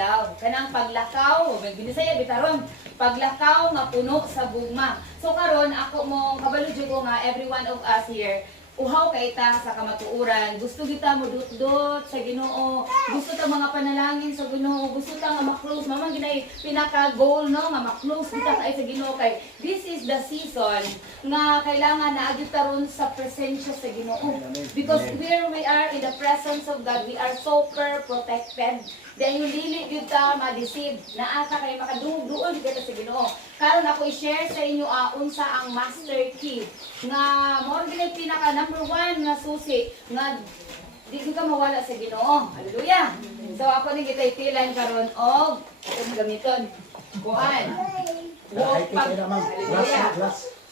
love. Kanang paglakaw, binisaya bitaron, paglakaw nga puno sa gugma. So karon ako mo kabalo jud ko nga every one of us here uhaw kay ta sa kamatuuran. Gusto kita mo dut-dut sa Ginoo. Gusto ta mga panalangin sa Ginoo. Gusto ta nga ma-close. Mamang ginay pinaka-goal no nga ma-close kita kay sa Ginoo kay this is the season nga kailangan na agit karon sa presensya sa Ginoo. Because where we are in the presence of God, we are super protected. Dahil yung dili gyud ta ma-deceive. Naa ka kay makadungog-duol kita sa Ginoo. Karon ako i-share sa inyo unsa ang master key nga mo ginay pinaka number 1 nga susi nga di ka mawala sa Ginoo. Hallelujah. So ako ni kitay pilan karon og atong gamiton. Kuan.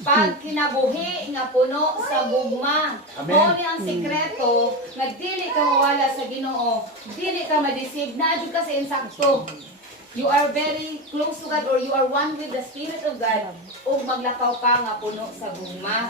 Pag kinabuhi nga puno sa gugma. Mao ni ang sekreto nga dili ka mawala sa Ginoo. Dili ka ma-deceive na jud ka sa insakto. You are very close to God or you are one with the Spirit of God o maglakaw ka nga puno sa gugma.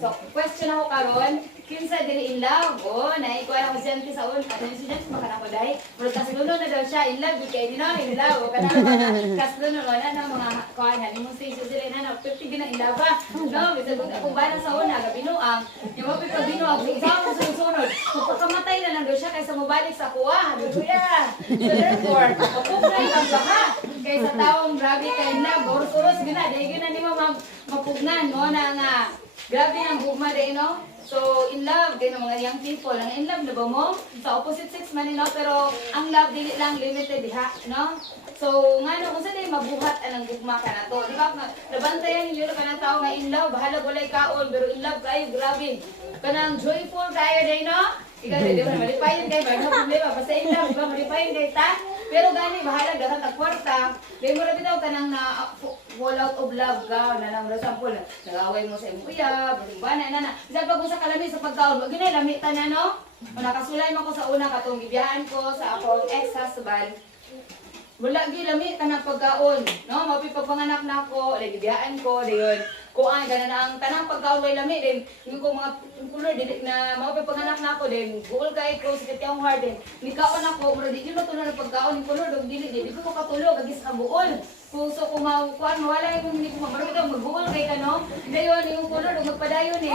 So question ako karon, kinsa diri in love? O, naikuha ako siya sa un. At yung siya, maka na ko dahil. Pero kasluno na daw siya, in love, kaya di na in love. O, kanang mga kasluno, wala na mga kuha na. Demonstration sila na, 50 din na in love ha. No, bisa kung ba na sa una, gabinuang. Yung mga pagkabinuang, isa ako sunod-sunod. Magpakamatay na lang daw siya kaysa mabalik sa kuha. Hallelujah. So therefore, mapugnan ang baka. Kaysa taong grabe kay in love, oros-oros gina, dahil gina ni mo mapugnan. No, na nga, grabe ang bugma dahil, no? So, in love, din ang mga young people. Ang in love na ba mo? Sa opposite sex man, no? Pero ang love, dili lang limited diha, no? So, nga no, kung saan din mabuhat anang gugma ka na to. Di ba? Nabantayan ninyo ka ng tao nga in love, bahala walay kaon, pero in love kayo, grabe. Kanang joyful kayo din, no? Ikaw, di ba? Malipayin kayo, ba? No problema. Basta in love, di ba? Malipayin kayo, ta? Pero gani, bahala, dahan tagkwarta. Di mo rin bitaw ka nang na fall out of love ka, na lang, example, nag-away mo sa iyong kuya, balimbana, na. Isa pag sa kalami sa pagkaon, wag ginay, lamitan na, no? O nakasulay mo ko sa una, katong gibiyahan ko sa akong ex-husband. Wala gilami ka ng pagkaon, no? Mapipagpanganak na ako, gibiyahan ko, diyon. Kuan kana na ang tanang pagkaon way lami din. Yung ko mga kulor dili na mapipagpanganak na ako din. Buol kay ko sa tiyang hard din. Nikaon ako, mura di mo tulo na pagkaon ni kulor dog dili di ko katulog agis ka buol. Puso ko kuan mawala yung hindi ko mabaro bitaw magbuol kay kano. Dayon yung kulor dog magpadayon eh.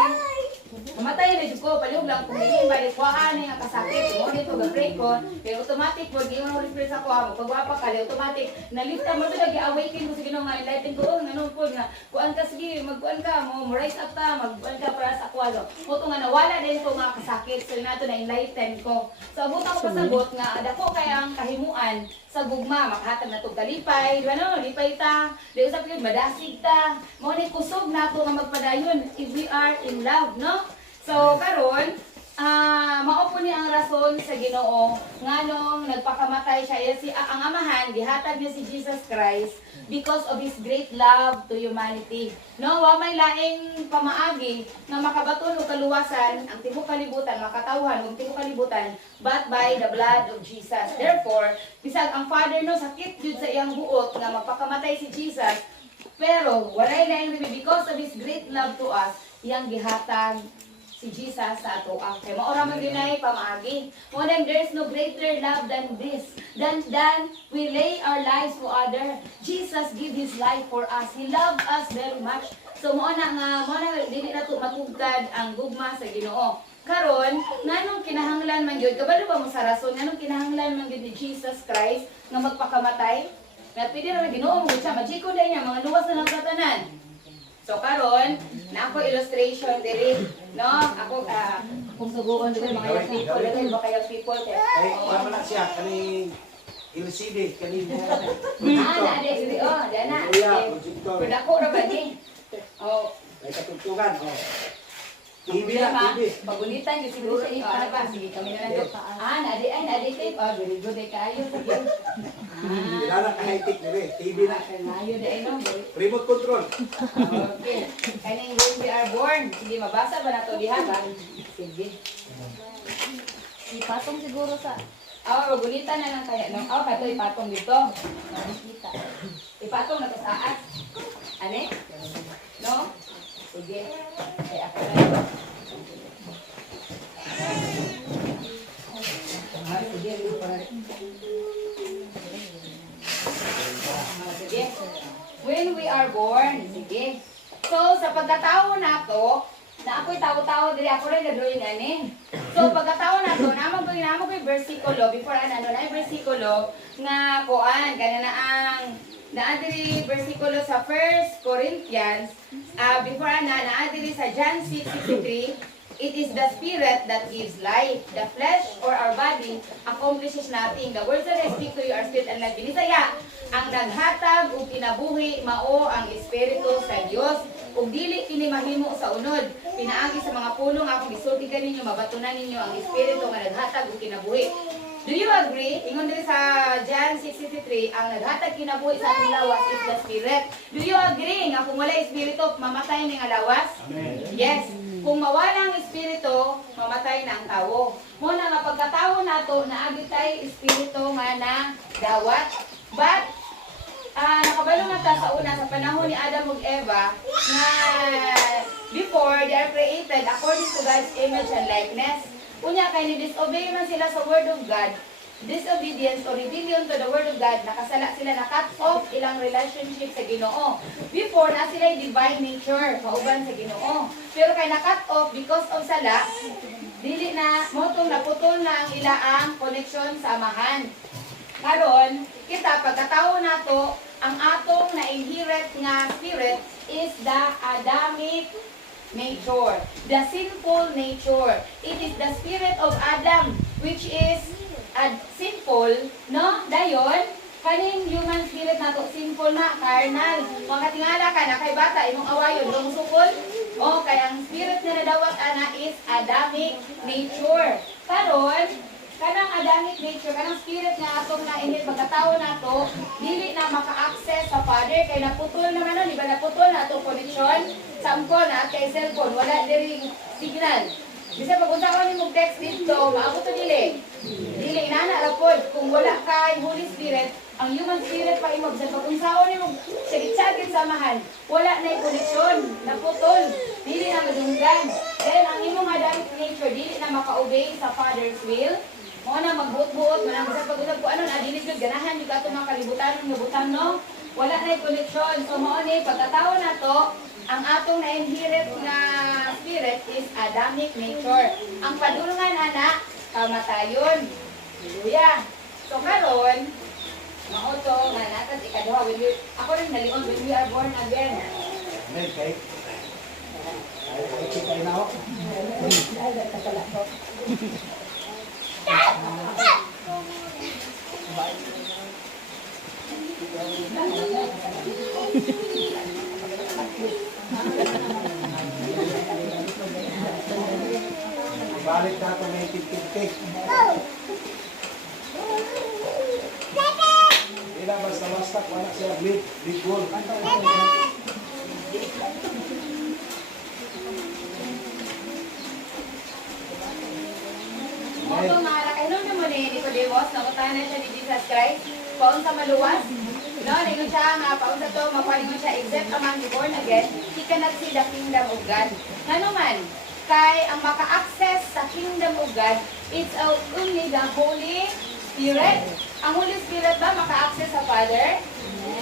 Mamatay na jud ko palihog lang kung dili balik kuan nga kasakit. Mo dito ga break ko. Kaya automatic pag yung refresh ako magpagwapa ka automatic nalifta mo to gi-awaken ko sa Ginoo nga enlighten ko ngano po nga kuan ka sige magkuan ka mo rise up ta magkuan ka para sa kwalo. Mo to nga nawala din ko nga kasakit so nato na enlighten ko. So abot ako pasabot nga dako kay ang kahimuan sa gugma makahatag na tog kalipay, di ba no? Lipay ta. Di usap yun madasig ta. Mo ni kusog nato nga magpadayon if we are in love, no? So karon mao po ni ang rason sa Ginoo nganong nagpakamatay siya ang amahan gihatag niya si Jesus Christ because of His great love to humanity. No, wa may laing pamaagi na makabaton og kaluwasan ang tibuok kalibutan, makatawhan og tibuok kalibutan but by the blood of Jesus. Therefore, bisag ang Father no sakit jud sa iyang buot nga magpakamatay si Jesus, pero walay laing because of His great love to us, iyang gihatag si Jesus sa ato ang kay mao ra man dinay pamaagi. Mo there is no greater love than this. Than we lay our lives for other. Jesus give His life for us. He loved us very much. So mo na dili na to matugkad ang gugma sa Ginoo. Karon, nganong kinahanglan man gyud kabalo ba mo sa rason nganong kinahanglan man gyud ni Jesus Christ nga magpakamatay? Nga pwede ra Ginoo mo siya magiko day niya mga luwas na lang katanan. So karon, na ako illustration diri, no? Ako kung suguon diri mga young people, dili ba kayo people kay. Wala na siya kani LCD kani. Na diri dana. Pero ako ra ba ni? Oh, Ay katugtugan, TV na, na, TV. pagulitan yung siguro sa iyo. Ano ba? Sige, kami na lang doon. Nadi tape. Very good ay kayo. Sige. Kilala ka high-tech nila TV na. Kayo di no. Remote control. Okay. Kaning when we are born. Sige, mabasa ba na to diha ba? Sige. Ipatong siguro sa... Gulitan na lang kaya. No? Kato ipatong dito. Nakikita. Ipatong na to sa taas. Ane? No? Sige. Ay, ako na yun. Sige, dito para rin. we are born. Sige. So, sa pagkatao na to, na ako'y tao-tao dili ako rin na-drawing ani. So pagkatao na to, namo ko yung bersikulo before na yung bersikulo nga kuan kana na ang naadiri bersikulo sa 1 Corinthians before naadiri sa John 6:63. It is the spirit that gives life. The flesh or our body accomplishes nothing. The words that I speak to you are spirit and life. Binisaya, ang naghatag o kinabuhi mao ang espiritu sa Dios. Ug dili kini mahimo sa unod. Pinaagi sa mga pulong akong gisulti kaninyo, mabatunan ninyo ang espiritu nga naghatag o kinabuhi. Do you agree? Ingon diri sa John 6:63, ang naghatag kinabuhi sa atong lawas is the spirit. Do you agree nga kung wala espiritu, mamatay ni nga lawas? Amen. Yes. Kung mawala ang espiritu, mamatay na ang tao. Muna nga pagkatao nato, naagi tayo espiritu nga na dawat. But, nakabalo na ta sa una, sa panahon ni Adam ug Eva, na before they are created according to God's image and likeness. Unya kay ni-disobey man sila sa word of God, disobedience or rebellion to the word of God, nakasala sila, na-cut off ilang relationship sa Ginoo. Before, na sila yung divine nature, kauban sa Ginoo. Pero kay na-cut off because of sala, dili na, motong naputol na ang ilaang connection sa amahan. Karon, kita, pagkatao nato, ang atong na-inherit nga spirit is the Adamic nature, the sinful nature. It is the spirit of Adam, which is sinful, no? Dayon, kaning human spirit nato sinful na, carnal. Mga tingala ka na kay bata, imong awayon, dong sukol. O, kay ang spirit na nadawat ana is Adamic nature. Karon, kanang Adamic nature, kanang spirit nga atong na-inhit pagkatao nato, dili na maka-access sa Father, kay naputol naman nun, di ba naputol na atong connection? Samko na kay cellphone, wala diri signal. Bisa pag-usawan ni mong text dito, maabot to dili. Dili, inana rapod. Kung wala kay Holy Spirit, ang human spirit pa imog sa pag-usawan ni mong sagit-sagit samahan, wala na yung koneksyon, naputol, dili na madunggan. Then, ang imong Adamic nature, dili na maka-obey sa Father's will. Mo na magbuot-buot, manang sa pag-usap ko, ano, adilis yun, ganahan yung kato mga kalibutan, ng nabutan, no? Wala na yung koneksyon. So, mo ni, pagkatao na to, ang atong na-inherit na spirit is Adamic nature. Ang padulungan, anak, kamatayon. Hallelujah. So, karon, mauto, nga natas, ikaduha, ako rin nalion, when we are born again. Amen. Kay. Ay, chikay na ako. Balik na ito may kinti. Ila basta-basta wala siya big goal. Moto mga kailan naman ni Nicodemus, nakutahan na siya ni Jesus Christ, paun sa maluwas. No, ningon siya nga, paun sa to, mapalingon siya, except among the born again, he cannot see the kingdom of God. Nga naman, kay ang maka-access sa kingdom of God, it's only the Holy Spirit. Ang Holy Spirit ba maka-access sa Father?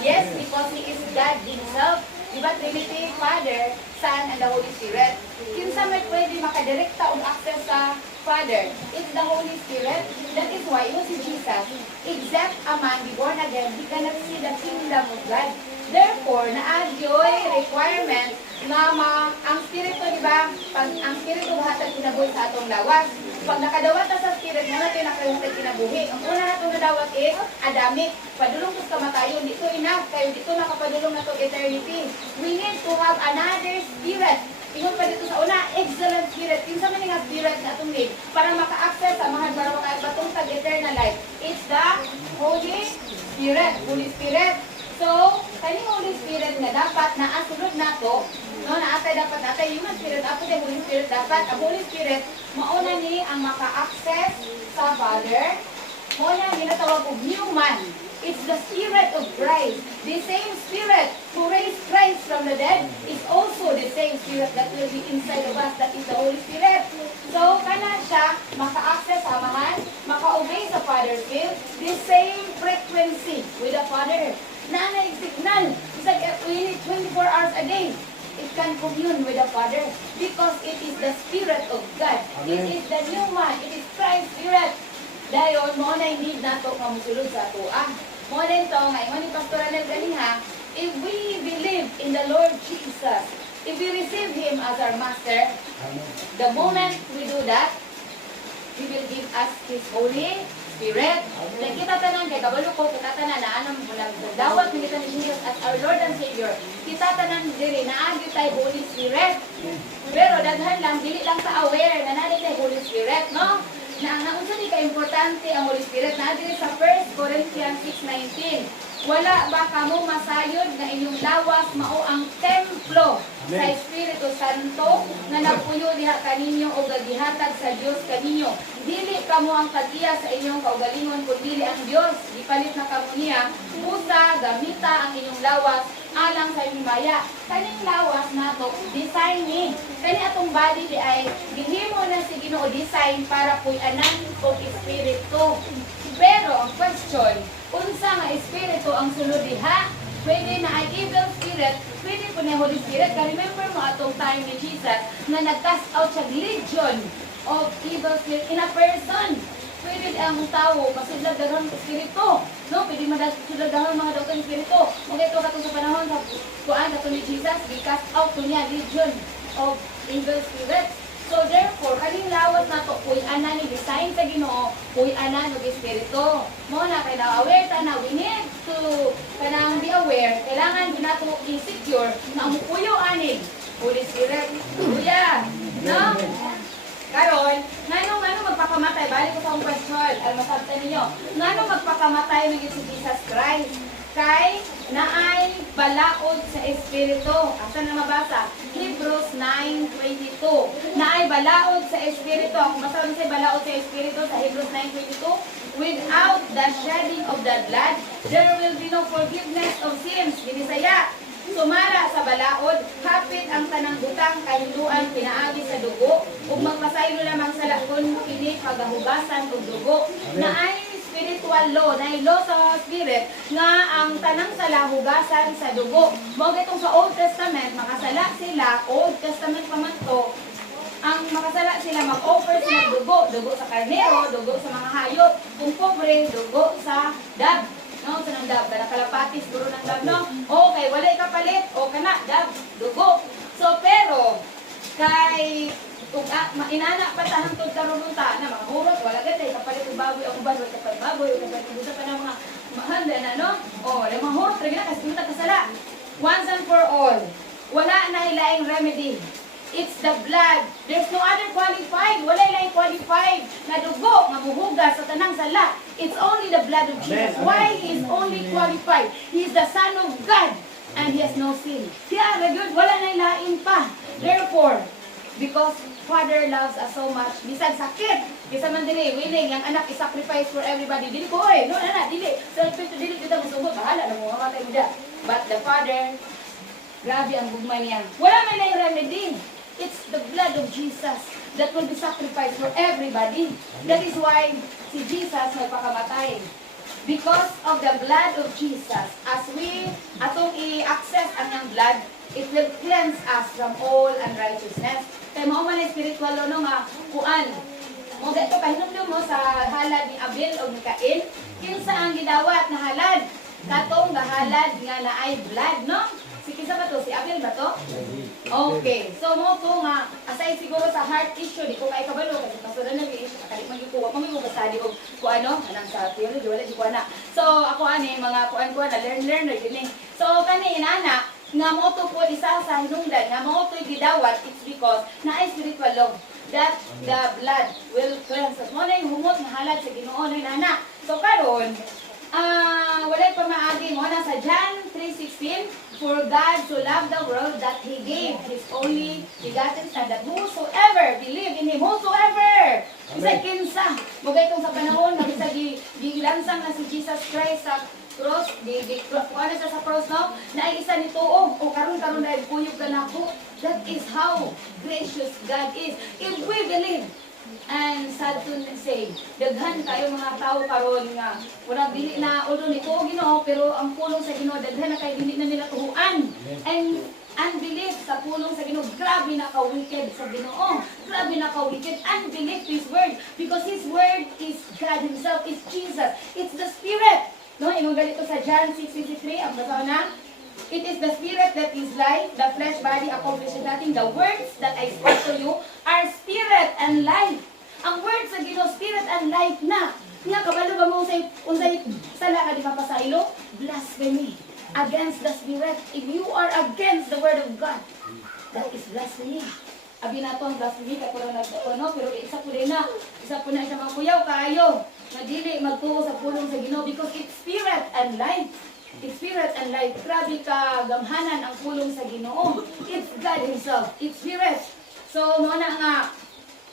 Yes, because He is God Himself. Diba Trinity, Father, Son, and the Holy Spirit. Kinsa may pwede makadirekta og access sa Father? It's the Holy Spirit. That is why, ito si Jesus, except a man be born again, he cannot see the kingdom of God. Therefore, naadyo'y requirement nga ang Spirito, di ba? Pag ang Spirito hatag kinabuhi sa atong lawas. Pag nakadawat na sa Spirit, nga natin nakahatag kinabuhi. Ang una na itong nadawat is Adamic. Padulong tos kamatayon. Dito enough. Kayo dito nakapadulong na itong eternity. We need to have another Spirit. Ingon pa dito sa una, excellent Spirit. Kinsa man nga Spirit na itong need para maka-access sa mahal para makabatong tag-eternal life. It's the Holy Spirit. Holy Spirit. So, kaning Holy Spirit nga dapat na asulod nato, no, na atay dapat natay human spirit, apo din Holy Spirit dapat, ang Holy Spirit mauna ni ang maka-access sa Father. Mauna ginatawag og human. It's the spirit of Christ. The same Spirit who raised Christ from the dead is also the same Spirit that will be inside of us, that is the Holy Spirit. So, kana siya, maka-access sa amahan, maka-obey sa Father's will, the same frequency with the Father. Nanay signal. It's like we need 24 hours a day. It can commune with the Father because it is the Spirit of God. It is the new one. It is Christ's Spirit. Dahil mo na need na ito nga musulod sa atuan. Mo na ito nga, mo ni Pastor Anel ganiha, if we believe in the Lord Jesus, if we receive Him as our Master, the moment we do that, He will give us His Holy Spirit. Na kita tanan kay kabalo ko kita tanan na anam bulag dawat ni kita ni Jesus as our Lord and Savior. Kita tanan diri na agi tay Holy Spirit. Pero daghan lang dili lang sa aware na naday tay Holy Spirit, no? Na unsa di ka importante ang Holy Spirit na diri sa 1 Corinthians 6:19. Wala ba kamo masayod na inyong lawas mao ang templo sa Espiritu Santo nga nagpuyo diha kaninyo o gagihatag sa Dios kaninyo. Dili kamo ang katiya sa inyong kaugalingon kundi ang Dios. Gipalit na kamo niya usa gamita ang inyong lawas alang sa himaya. Kaning lawas nato design ni. Kani atong body di ay gihimo na si Ginoo design para puy-anan og espiritu. Pero ang question, unsa nga espiritu ang sulod diha? Pwede na ay evil spirit, pwede po na Holy Spirit. Remember mo atong time ni Jesus na nag-cast out siya legion of evil spirit in a person. Pwede ang tao, masidlag daghang espiritu. No, pwede masidlag daghang mga daghang espiritu. Okay, ito katong sa panahon sa kuan katong ni Jesus, gi-cast out to niya legion of evil spirit. So therefore, kaning lawat na to, puy-anan ni design sa Ginoo, puy-anan og espiritu. Mo na kay na-aware ta na we need to kanang be aware, kailangan ginato i-secure na ang puyo anin Holy Spirit. Kuya, no? Karon, nganong magpakamatay? Balik ko sa akong question. Almasabta ninyo. Nganong magpakamatay ng si Jesus Christ? Kay naay balaod sa Espiritu. Asa na mabasa? Hebrews 9:22. Naay balaod sa Espiritu. Kung masabi sa balaod sa Espiritu sa Hebrews 9:22, without the shedding of the blood, there will be no forgiveness of sins. Binisaya. Sumara sa balaod, hapit ang tanang butang kahinduan pinaagi sa dugo, ug magpasaylo lamang sa lakon kini pagahugasan og dugo. Naay spiritual law, na law sa spirit, nga ang tanang sala hugasan sa dugo. Mao gitong sa Old Testament, makasala sila, Old Testament pa man to, ang makasala sila, mag-offer sila dugo sa karnero, dugo sa mga hayop, kung pobre, dugo sa dab. No, sa nang dab, kada kalapatis, duro ng dab, no? Okay, wala ikapalit, o kana, dab, dugo. So, pero, kay inana pa ta hangtod karon unta na mga hurot wala gid kapalit og baboy o uban wala kapalit baboy o kapalit busa pa na mga mahanda na no le mga hurot ra gina kasi kita kasala once and for all wala na ilaing remedy. It's the blood. There's no other qualified. Wala ilaing qualified na dugo nga muhugas sa tanang sala. It's only the blood of Jesus. Why he is only qualified? He is the Son of God and he has no sin. Kaya ra gyud wala na ilaing pa. Therefore, because Father loves us so much, bisan sakit, bisa man dili willing ang anak i-sacrifice for everybody. Dili ko oy, no ana dili. Selfish to dili kita musugot, bahala na mo mamatay mo da. But the Father, grabe ang gugma niya. Wala man na remedy. It's the blood of Jesus that will be sacrificed for everybody. That is why si Jesus nagpakamatay. Because of the blood of Jesus, as we atong i-access ang blood, it will cleanse us from all unrighteousness. Kaya mo man spiritual no nga kuan. Mo dito pahinumdum mo sa halad ni Abel o ni Cain, kinsa ang gidawat na halad? Katong gahalad nga naay blood, no? Si kinsa ba to? Si Abel ba to? Okay. So mo to nga aside siguro sa heart issue, di ko kay kabalo kasi kaso na issue kali magikuha, basali og kuano anang sa theology wala di ko ana. So ako ani mga kuan na learner gini. So kani inana nga mo to po isa sa hinungdan nga mo to gidawat, it's because naay spiritual law that the blood will cleanse us. Mo na yung humot nga halad sa Ginoo na inana. So karon walay pa maagi mo na sa John 3:16, for God so loved the world that He gave His only begotten Son, that whosoever believe in Him, whosoever, isa kinsa, mugay itong sa panahon, nga isa gilansang na si Jesus Christ sa cross, kung ano sa cross, no? Na ay isa nito, o karon na kuyog ka na ko. That is how gracious God is. If we believe, and sad to say, daghan kayo mga tao karon nga wala dili na although nito Ginoo pero ang pulong sa Ginoo daghan na kay dili na nila tuhuan. And unbelief sa pulong sa Ginoo, grabe na ka-wicked sa Ginoo. Grabe na ka-wicked. Unbelief to His word because His word is God Himself, is Jesus. It's the Spirit. No, ingon ganito sa John 6:63 ang basahan na. It is the Spirit that is life, the flesh body accomplishes nothing. The words that I speak to you are Spirit and life. Ang words sa Ginoo, Spirit and life na. Nga kabalo ba mo unsay sala ka di mapasaylo? Blasphemy against the Spirit. If you are against the word of God, that is blasphemy. Abi na to ang blasphemy kay puro nagtuno pero isa po na siya makuyaw kaayo. Madili magtuo sa pulong sa Ginoo because it's Spirit and life. It's Spirit and life. Grabe ka gamhanan ang pulong sa Ginoo. It's God Himself. It's Spirit. So, mo na nga,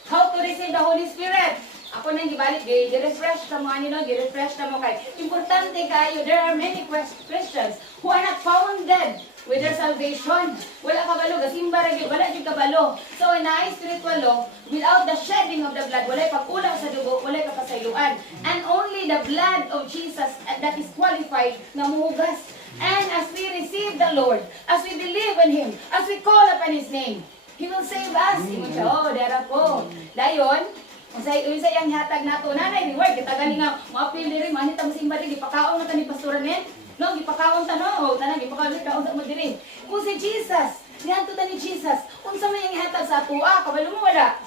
how to receive the Holy Spirit? Ako nang gibalik, gi-refresh sa mga nino, gi-refresh na mo kay. Importante kayo, there are many Christians who are not founded with their salvation. Wala kabalo, gasimba ra gyud, wala gyud kabalo. So, na spiritual law, without the shedding of the blood, wala pag-ulaw sa dugo, wala kapasayloan. And only the blood of Jesus that is qualified na muhugas. And as we receive the Lord, as we believe in Him, as we call upon His name, He will save us. Ingon siya, oh, dara po. Dayon, unsay ang hatag nato nanay reward kita gani nga mapil diri manita mo simba diri pakaon na tani pastoran nen no gipakaon ta no tanan gipakaon ta mo diri kung si Jesus niadto ta ni Jesus unsa may ang hatag sa tuwa kabalo mo wala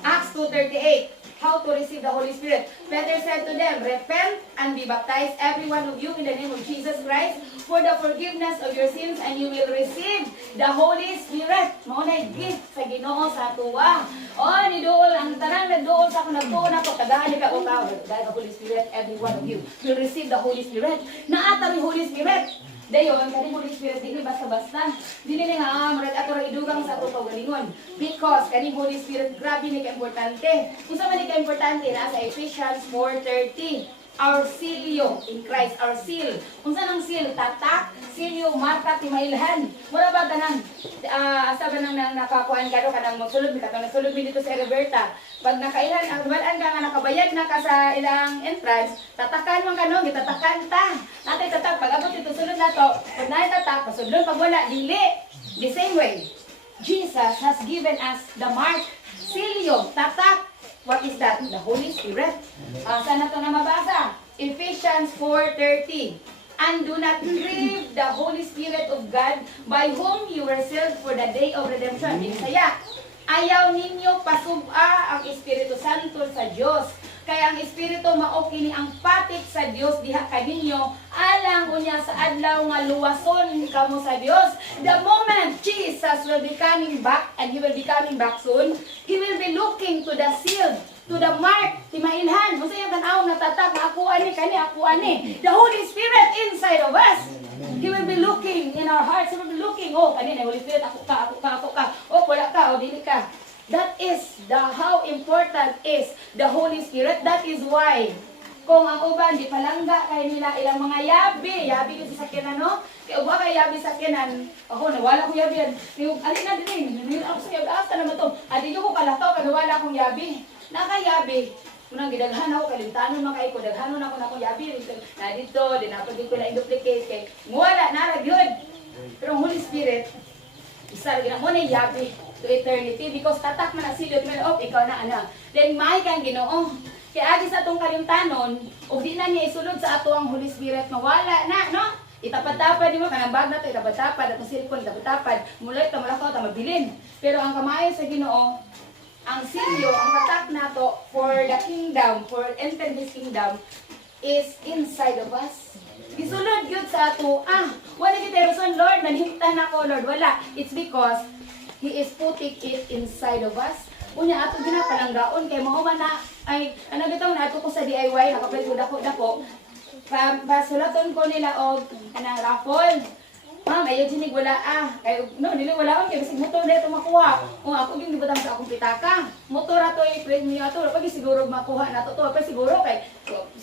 Acts 2:38 how to receive the Holy Spirit. Peter said to them, repent and be baptized every one of you in the name of Jesus Christ for the forgiveness of your sins and you will receive the Holy Spirit. Maunay gift sa Ginoo sa tuwa. Oh, ni dool ang tanan nagdool sa ako nagtuon ako tagahan ka utaw the Holy Spirit. Every one of you will receive the Holy Spirit. Naata ni Holy Spirit. Dayon kani Holy Spirit dili basta-basta. Dili nga murag ato ra idugang sa ato pagalingon. Because kani Holy Spirit grabe ni ka importante. Unsa man ni ka importante na sa Ephesians 4:30. Our sealio in Christ, our seal. Unsa nang seal? Tatak, sealio, marka, timailhan. Mura ba ganang asa ba nang nakakuan ka do kanang magsulod mi katong nagsulod mi dito sa Roberta. Pag nakailan ang balaan ka nga nakabayad na ka sa ilang entrance, tatakan man kano, gitatakan ta. Natay tatak pag abot dito sulod nato, pag naay tatak, pasudlon pag wala dili. The same way, Jesus has given us the mark, sealio, tatak. What is that? The Holy Spirit. Saan na ito na mabasa? Ephesians 4:30. And do not grieve the Holy Spirit of God by whom you were sealed for the day of redemption. Bisaya, ayaw ninyo pasub'a ang Espiritu Santo sa Diyos. Kaya ang Espiritu mao kini ang patik sa Dios diha kaninyo alang unya sa adlaw nga luwason kamo sa Dios. The moment Jesus will be coming back and He will be coming back soon, He will be looking to the seal, to the mark, timailhan. Unsa yung tanaw na tatak ako ani kani ako ani. The Holy Spirit inside of us. He will be looking in our hearts. He will be looking, oh kani na Holy Spirit ako ka. Oh wala ka, oh dili ka. That is how important is the Holy Spirit. That is why kung ang uban di palangga kay nila ilang mga yabi ko sa sakyanan no. Kay uba kay yabi sa sakyanan. Ako nawala ko yabi. Ali na din. Ako sa yabi asa naman to. Adi ko kalataw kay nawala akong yabi. Nakayabi. Unang gidaghan ako kalimtanon man kay ko daghanon ako na akong yabi. Na dito dinapagin ko na duplicate kay wala na ra gyud. Pero ang Holy Spirit isa ra mo na yabi to eternity because tatak man ang silot man of ikaw na ana. Then may kang Ginoo. Kaya agi sa atong kalimtanon, ug di na niya isulod sa ato ang Holy Spirit mawala na, no? Itapad-tapad di mo kanang bag na to itapad-tapad atong cellphone itapad-tapad. Mulay ta malakaw ta mabilin. Pero ang kamay sa Ginoo, ang silyo, ang tatak nato for the kingdom, for enter His kingdom is inside of us. Gisulod gyud sa ato. Wala gyud reason Lord, nanhimtan ako Lord, wala. It's because He is putting it inside of us. Unya ato ginapalanggaon kay mao man na ay ano gitong nato ko sa DIY nakapay ko dako. Pasulaton ko nila og kanang raffle. Ma'am, ayaw dinig wala Kay no, dili wala kay bisig motor dito makuha. O ako gyud gibutang sa akong pitaka. Motor ato i-print niyo ato, pag siguro makuha nato to, pa siguro kay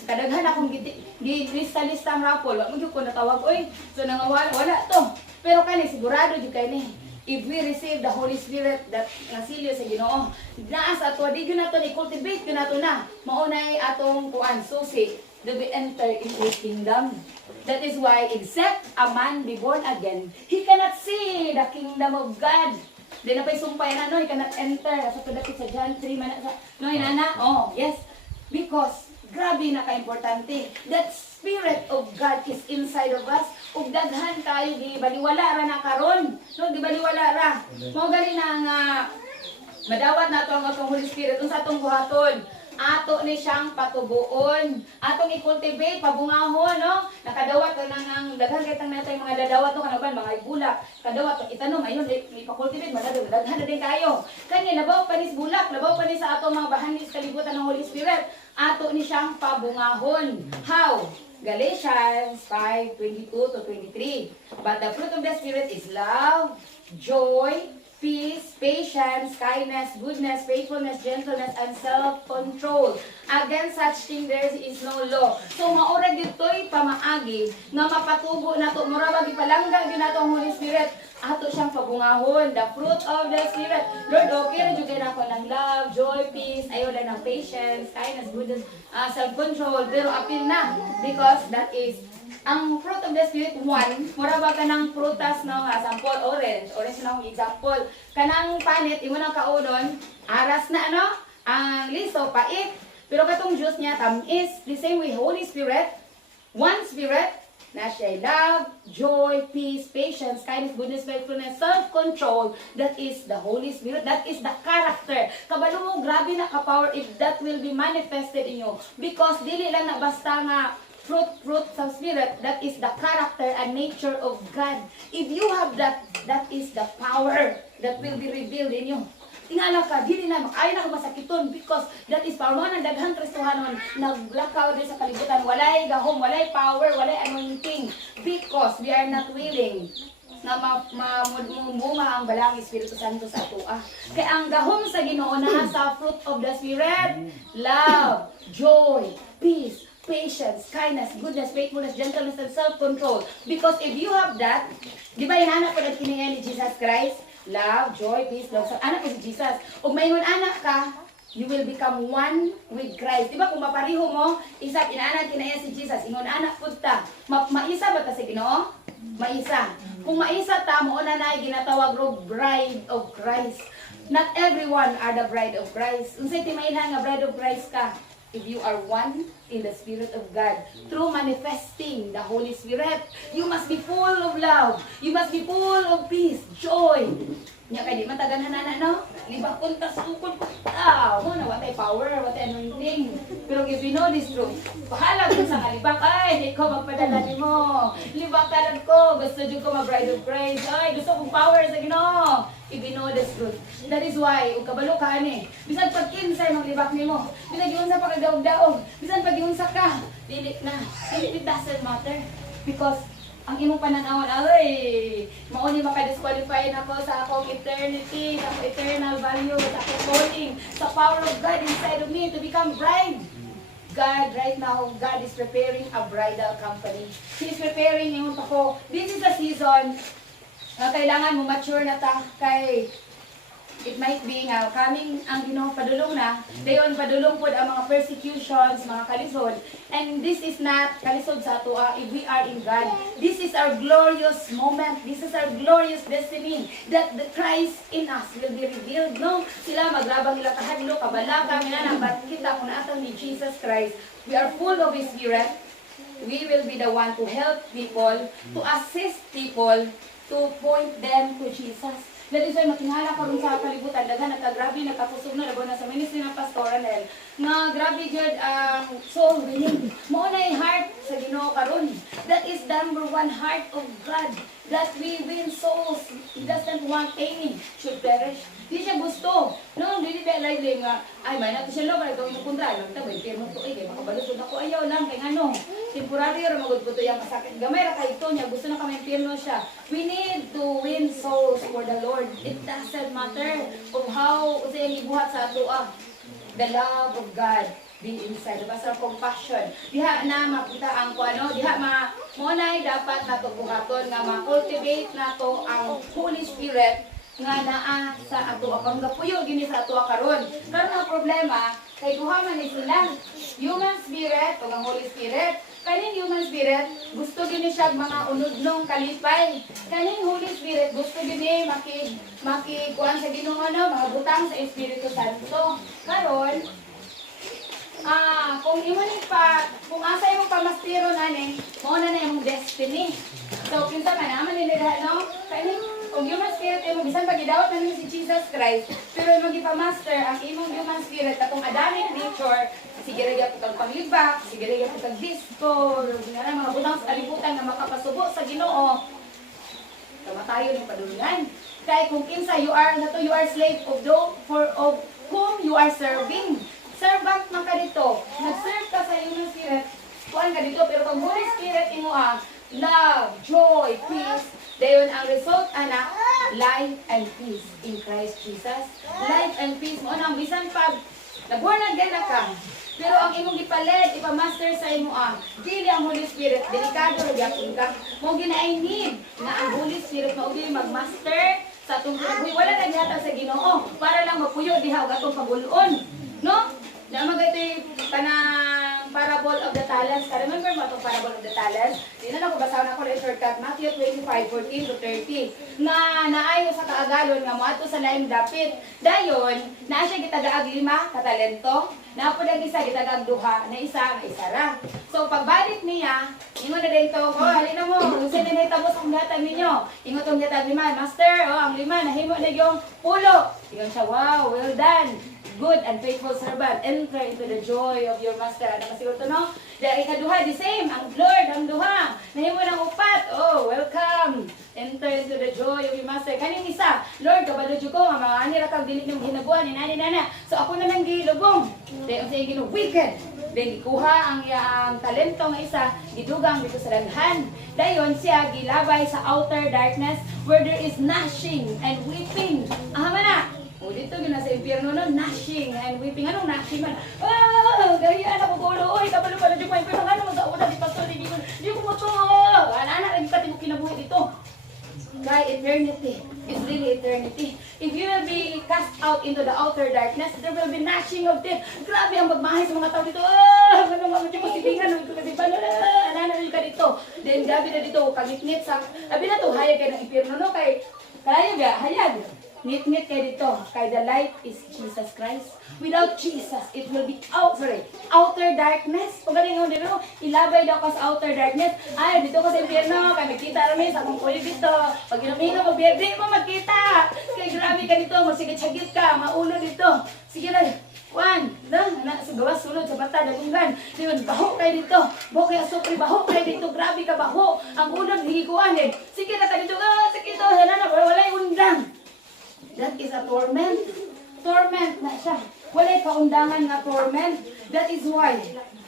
kadaghan akong lista-lista ang raffle, wa mo gyud ko natawag oy. So wala to. Pero kani sigurado jud kay ni. If we receive the Holy Spirit that nasilyo sa Ginoo, naa sa ato di gyud nato ni cultivate gyud nato na. Mao nay atong kuan susi that we enter into His kingdom. That is why, except a man be born again, he cannot see the kingdom of God. Di na pa'y sumpay na, no? He cannot enter. Sa pagdakit sa John 3, no, inana? Oh, yes. Because, grabe na ka-importante. That Spirit of God is inside of us. Ug daghan tayo, di baliwala ra na karon. No, di baliwala ra. Mo gali na nga, madawat na ito ang atong Holy Spirit. Kung sa atong buhaton, ato ni siyang patubuon. Atong i-cultivate, pabungahon, no? Nakadawat ka ng daghan kitang natay mga dadawat no kanaban mga ibulak. Kadawat itanom ayon ipa-cultivate daghan na din kayo. Kani labaw pa ni bulak, labaw pa ni sa atong mga bahanis kalibutan ng Holy Spirit. Ato ni siyang pabungahon. How? Galatians 5:22 to 23. But the fruit of the Spirit is love, joy, peace, patience, kindness, goodness, faithfulness, gentleness, and self-control. Against such thing there is no law. So maura dito'y pamaagi nga mapatubo nato mura ba gipalangga gyud nato ang Holy Spirit. Ato siyang pabungahon, the fruit of the Spirit. Lord, okay ra jud kay nako ng love, joy, peace, ayo lang ng patience, kindness, goodness, self-control. Pero apil na because that is ang fruit of the Spirit, one, mura ba ka ng prutas no nga, sample, orange na akong example. Kanang panit, imo nang kaunon, aras na ano, ang liso, pait. Pero katong juice niya, tamis. The same way, Holy Spirit, one Spirit, na siya love, joy, peace, patience, kindness, goodness, faithfulness, self-control. That is the Holy Spirit. That is the character. Kabalo mo, grabe na ka-power if that will be manifested in you. Because dili lang na basta nga fruit sa Spirit, that is the character and nature of God. If you have that, that is the power that will be revealed in you. Tingala ka, dili na, makayo na masakiton because that is power. Mga nagdaghang Kristohanon, naglakaw din sa kalibutan, walay gahom, walay power, walay anointing because we are not willing na mamuma ang balang Espiritu Santo sa atua. Kaya ang gahom sa Ginoo na sa fruit of the Spirit, love, joy, peace, patience, kindness, goodness, faithfulness, gentleness, and self-control. Because if you have that, di ba inanak ko na kininga ni Jesus Christ? Love, joy, peace, love. Anak ko si Jesus. Kung mayroon anak ka, you will become one with Christ. Di ba kung mapariho mo, isa, inaanak kinaya si Jesus, ingon anak punta. Maisa ba ta sa Ginoo? Maisa. Kung maisa ta, mo na na ginatawag ro bride of Christ. Not everyone are the bride of Christ. Unsay timayhan nga bride of Christ ka? If you are one in the Spirit of God, through manifesting the Holy Spirit, you must be full of love. You must be full of peace, joy. Nya kay di man tagan na no? Libakon ta sukol ko. Mo na watay power, watay anointing. Pero if you know this truth, bahala kun sa kalibak ay di ko magpadala nimo. Libak ka lang ko, gusto jud ko ma-bride of Christ. Ay gusto kong power sa Ginoo. If you know this truth. That is why ug kabalo ka ani. Bisan pag kinsay maglibak nimo, bisan giunsa pa kagdaog-daog, bisan pag giunsa ka, dili na. It doesn't matter because ang imong pananaw ay mao ni maka-disqualify nako sa akong eternity, sa akong eternal value, sa akong calling, sa power of God inside of me to become bride. God right now, God is preparing a bridal company. He is preparing yung ako. This is a season na kailangan mo mature na ta kay it might be nga kaming ang Ginoo padulong na dayon padulong pod ang mga persecutions, mga kalisod, and this is not kalisod sa ato if we are in God. This is our glorious moment, this is our glorious destiny that the Christ in us will be revealed. No, sila maglabang nila kahadlo kabalaka nga but kita kung atang ni Jesus Christ, we are full of His Spirit. We will be the one to help people, to assist people, to point them to Jesus. That is why matingala karon sa kalibutan, daghan nagkagrabe nagkakusog na laban na sa ministry ng Pastor Anel nga grabe jud ang soul winning. Mao na heart sa Ginoo karon. That is number one heart of God, that we win souls. He doesn't want any should perish. Di siya gusto. No, dili ba lively nga ay may nato siya lo kay gawin mo kontra lang ta 20 mo to ay kay makabalusod ako ayaw lang kay ngano. temporary or magud po to yung masakit. Gamay ra kay ito niya, gusto na kami impierno siya. We need to win souls for the Lord. It doesn't matter of how sa ibuhat sa ato the love of God be inside. Basta compassion. Diha na makita ang kuano, diha monay dapat nato buhaton nga ma-cultivate nato ang Holy Spirit nga naa sa ato pang gapuyo gini sa ato karon. Karon ang problema kay duha man ni sila. Human spirit o ang Holy Spirit. Kaning human spirit gusto gini siya mga unudnong kalipay. Kaning Holy Spirit gusto gini kuan sa Ginoo mga butang sa Espiritu Santo. Karon kung asa imong pamastiro nani, mo na imong destiny. So kinsa man naman ni no? Kani kung human spirit imong bisan pagidawat na si Jesus Christ, pero imong gipamaster ang imong human spirit atong Adamic nature, sige ra gyud kag panglibak, sige ra gyud kag disco, nga mga butang sa kalibutan nga makapasubo sa Ginoo. Kamatayon ni padulungan. Kay kung kinsa you are slave of whom you are serving. Servant man ka dito. Nag-serve ka sa human spirit. Kuan ka dito. Pero kung Holy Spirit imo love, joy, peace. Dayon ang result, anak, life and peace in Christ Jesus. Life and peace. Mo nang bisan pag nag-born again na ka. Pero ang imong gipalit, ipamaster sa imo dili ang Holy Spirit. Delikado ra gyapon ka. Mo ginaay need na ang Holy Spirit mao gyud magmaster sa atong kinabuhi. Wala na gihatag sa Ginoo para lang mapuyo diha og atong pagulon. No? Naman ito kanang parable of the talents. Remember mo itong parable of the talents? Di na basahan ako na shortcut. Matthew 25:14-30. Na naayo sa kaagalon nga mo ato sa laing dapit. Dayon, naa siya gitagaag 5 katalento. Napo lang isa gitagaag 2, na isa nga isara. So pagbalik niya, ingon na din to, halina mo, kung sino na itapos ang gatag ninyo. Ingon tong gatag 5, Master, ang 5, nahimo na yung 10. Ingon siya, wow, well done. Good and faithful servant, enter into the joy of your master. Ano masiguro to, no? Dahil ikaduha, the same. Ang Lord, ang duha. Nahimo ng 4. Oh, welcome. Enter into the joy of your master. Kaning isa, Lord, kabalo ko, nga mga anira kang dilit ng hinabuan, ni nani-nana. So ako naman gilubong. Dahil ang sayang wicked. Dahil gikuha ang talento ng isa, gidugang dito sa daghan. Dayon siya gilabay sa outer darkness where there is gnashing and weeping. Ahama na. O dito gina sa impyerno no, gnashing and weeping. Anong gnashing man? Gaya na ko gulo. Oy, kabalo pa na di ko. Pero ano mag-auna di pastor di ko. Di ko mo to. Ana lagi ka mo kinabuhi dito. Kay eternity. It's really eternity. If you will be cast out into the outer darkness, there will be gnashing of teeth. Grabe ang magmahay sa mga tao dito. Ano mga mo silingan ko kasi pala. Ana ka dito. Then gabi na dito kagitnit sa. Abi na to hayag kay ng impyerno no kay kaya ga hayag. Nit-nit kayo dito. Kay the light is Jesus Christ. Without Jesus, it will be outer darkness. Kung galing dito, ilabay daw ka sa outer darkness. Ay, dito ka sa impyerno. Kaya magkita kami sa kong kuyo dito. Pag inumino, magbiyagdi mo magkita. Kaya grabe ka dito. Magsigit-sagit ka. Maulo dito. Sige lang. Sa gawas sulod sa bata, dagunggan. Diyon, baho kayo dito. Baho kayo asupri, baho kayo dito. Grabe ka, baho. Ang unod, higikuan eh. Sige na ka dito. Sige to. Wala yung undang. That is a torment. Torment na siya. Walay kaundangan nga torment. That is why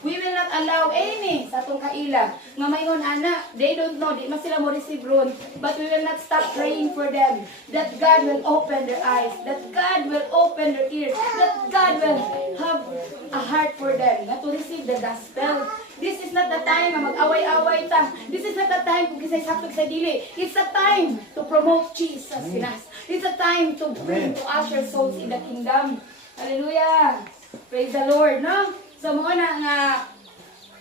we will not allow any sa atong kaila nga mayon ana, they don't know, di man sila mo receive ron, but we will not stop praying for them that God will open their eyes, that God will open their ears, that God will have a heart for them na to receive the gospel. This is not the time na mag-away-away ta. This is not the time kung kisay sakto sa dili. It's a time to promote Jesus in us. It's a time to bring to usher souls in the kingdom. Hallelujah! Praise the Lord, no? So, mga nga,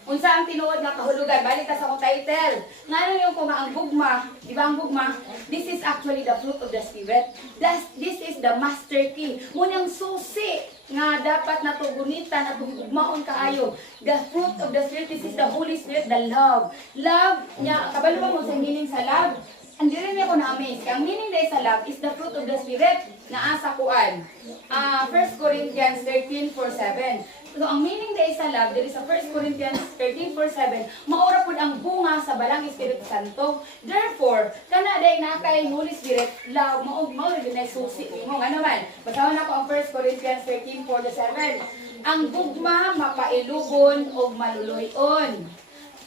unsa ang tinuod nga kahulugan, balik ta sa akong title. Ngano yung kung ang gugma, di ba ang gugma? This is actually the fruit of the Spirit. This is the master key. Munang susi nga dapat natugunitan at gugmaon kaayo. The fruit of the Spirit, this is the Holy Spirit, the love. Love, niya, kabalo mo sa meaning sa love? Hindi rin ako na-amaze. Ang meaning dahil sa love is the fruit of the Spirit na asa kuan. 1 Corinthians 13:4-7. So, ang meaning dahil sa love, there is a 1 Corinthians 13:4-7, maura po ang bunga sa balang Espiritu Santo. Therefore, kana dahil na kay Holy Spirit, love, maura din ay susi. Mo nga naman, basahan ako ang 1 Corinthians 13:4-7. Ang gugma, mapailugon o maluluyon.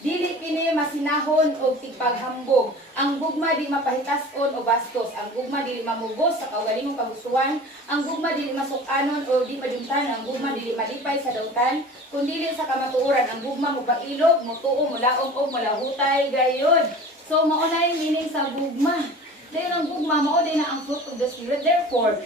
Dili kini masinahon o tigpaghambog. Ang gugma di mapahitason o bastos. Ang gugma dili mamugos sa kaugalingong kagustuhan. Ang gugma dili masukanon o di madumtan. Ang gugma dili malipay sa dautan. Kundili sa kamatuoran. Ang gugma mubailog, mutuo, mulaong o mulahutay gayod. So maunay meaning sa gugma. Dahil ang gugma maunay na ang fruit of the Spirit. Therefore,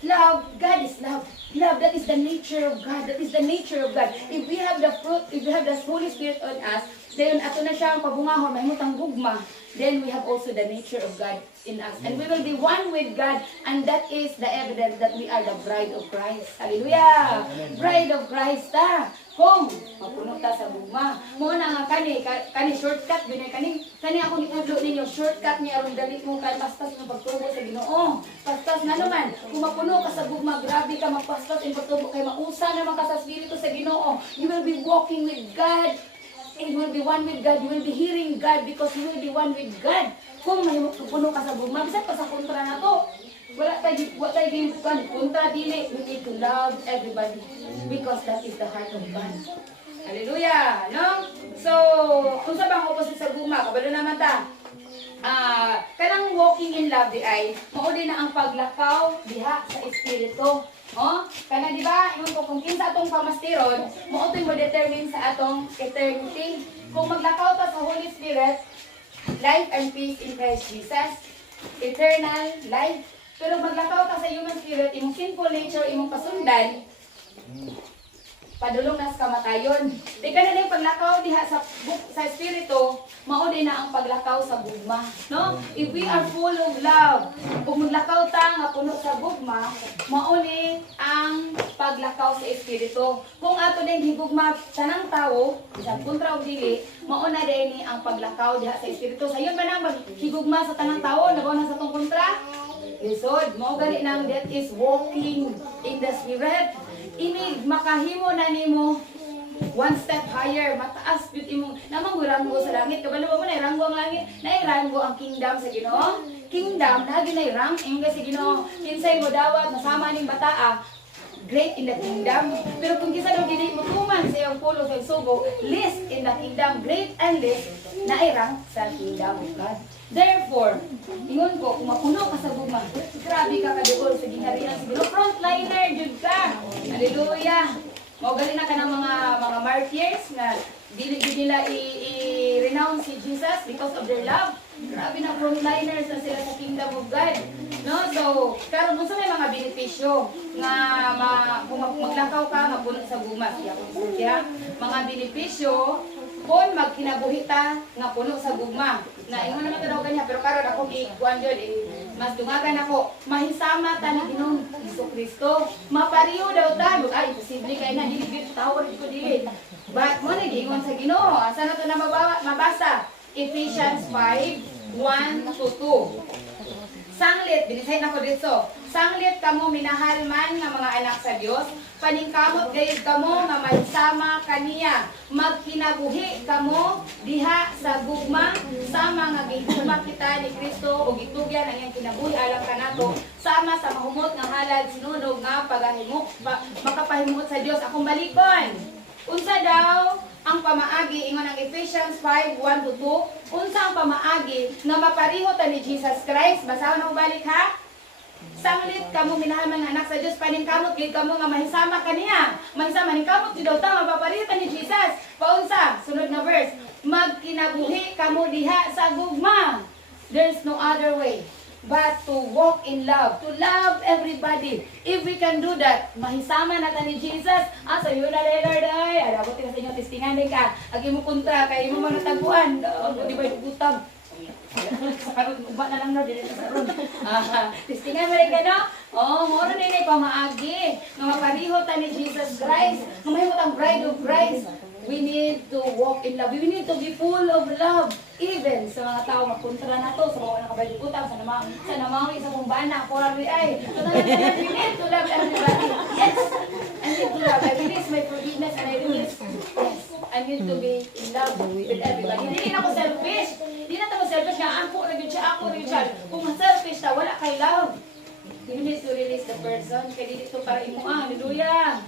love, God is love. Love, that is the nature of God. That is the nature of God. If we have the fruit, if we have the Holy Spirit on us, then ato na siya ang pabungahon, mahimutang gugma, then we have also the nature of God in us. And we will be one with God, and that is the evidence that we are the bride of Christ. Hallelujah! Bride of Christ ta. Kung mapuno ta sa gugma. Mo na nga kani shortcut gani kani ako gitudlo ninyo shortcut ni aron dali mo kay pastas ng pagtubo sa Ginoo. Pastas nga naman kung mapuno ka sa gugma, grabe ka magpastas in pagtubo kay mausa naman ka sa espiritu sa Ginoo. You will be walking with God. And you will be one with God. You will be hearing God because you will be one with God. Kung mapuno ka sa gugma, bisan pa sa kontra na to. Wala tayo ginutukan. Kontra dili, we need to love everybody because that is the heart of God. Hallelujah! No? So, kung sa bang opposite sa gugma, kabalo naman ta. Kanang walking in love di ay, mauli na ang paglakaw diha sa espiritu. Oh, kana di ba? Ingon ko kung kinsa atong pamastiron, mo mo determine sa atong eternity. Kung maglakaw ta sa Holy Spirit, life and peace in Christ Jesus, eternal life. Pero maglakaw ka sa human spirit, imong sinful nature, imong pasundan, padulong na sa kamatayon. Di ka na yung paglakaw diha sa espiritu, mauli na ang paglakaw sa gugma. No? If we are full of love, kung maglakaw ta nga puno sa gugma, mauli ang paglakaw sa espiritu. Kung ato din higugma tanang tao, isang kontra o dili, mauna din ni ang paglakaw diha sa espiritu. Sayon ba na maghigugma sa tanang tao, nagawa na sa tong kontra? Lisod, mo gali nang that is walking in the spirit. Ini makahimo na nimo one step higher, mataas gyud imong namang ranggo sa langit. Kabalo mo na ranggo ang langit, na ranggo ang kingdom sa Ginoo. Kingdom lagi na rang ingles sa Ginoo. Kinsay mo dawat nasama ning bataa, great in the kingdom. Pero kung kisa daw dili mo tuman sa iyang pulo sa sugo, least in the kingdom, great and least na rang sa kingdom of God. Therefore, ingon ko, kung mapuno ka sa gugma, grabe ka kaduol sa ginharian sa Ginoo. Frontliner, jud ka. Hallelujah. Maugali na ka ng mga martyrs na dili nila i-renounce si Jesus because of their love. Grabe na frontliners na sila sa kingdom of God. No? So, karon kung sa may mga benepisyo nga kung maglakaw ka, mapuno sa gugma. Mga benepisyo, kung magkinabuhi ta nga puno sa gugma. Na ingon naman daw kanya, pero karon ako ikuan jud mas dungagan ako. Mahisama ta ni Ginoong Jesucristo. Mapariyo daw ta. Ay, imposible kay na dili gid tawag ko dili. But mo ni giingon sa Ginoo, asa na to na mabasa? Ephesians 5:1-2. Sanglit, binisahin ako dito. Sanglit kamo minahal man nga mga anak sa Dios, paningkamot gayud kamo nga mahisama kaniya. Magkinabuhi kamo diha sa gugma sama nga gihuma kita ni Kristo ug gitugyan ang iyang kinabuhi alang kanato sama sa mahumot nga halad sinunog nga pagahimok makapahimot sa Dios. Akong balikon. Unsa daw ang pamaagi ingon ang Ephesians 5:1-2? Unsa ang pamaagi nga mapariho ta ni Jesus Christ? Basahon na balik ha. Sanglit kamo minahal mga anak sa Dios, paningkamot gid kamo nga mahisama kaniya. Mahisama ning kamot jud daw ta mapapariho ta ni Jesus. Paunsa? Sunod na verse. Magkinabuhi kamo diha sa gugma. There's no other way but to walk in love, to love everybody. If we can do that, mahisama na ta ni Jesus. Sa iyo na Lord ay, alabot ka sa inyo testingan ka. Agi mo kontra kay imo man nataguan, di ba gutab. Sa karon uba na lang no dili sa karon. Testingan mo rin ka no? Mo ron ni pamaagi nga mapariho ta ni Jesus Christ. Nga mahimot ang bride of Christ. We need to walk in love. We need to be full of love. Even sa mga tao magkontra na to, sa mga nakabalikutan, sa namawi, sa kumbana, korari ay. So we need to love everybody. Yes! I need to love. I release my forgiveness and I release. Yes. I need to be in love with everybody. Hindi na ako selfish. Hindi na ako selfish nga ako rin siya. Kung selfish ta, wala kay love. You need to release the person. Kaya dito para imo hallelujah.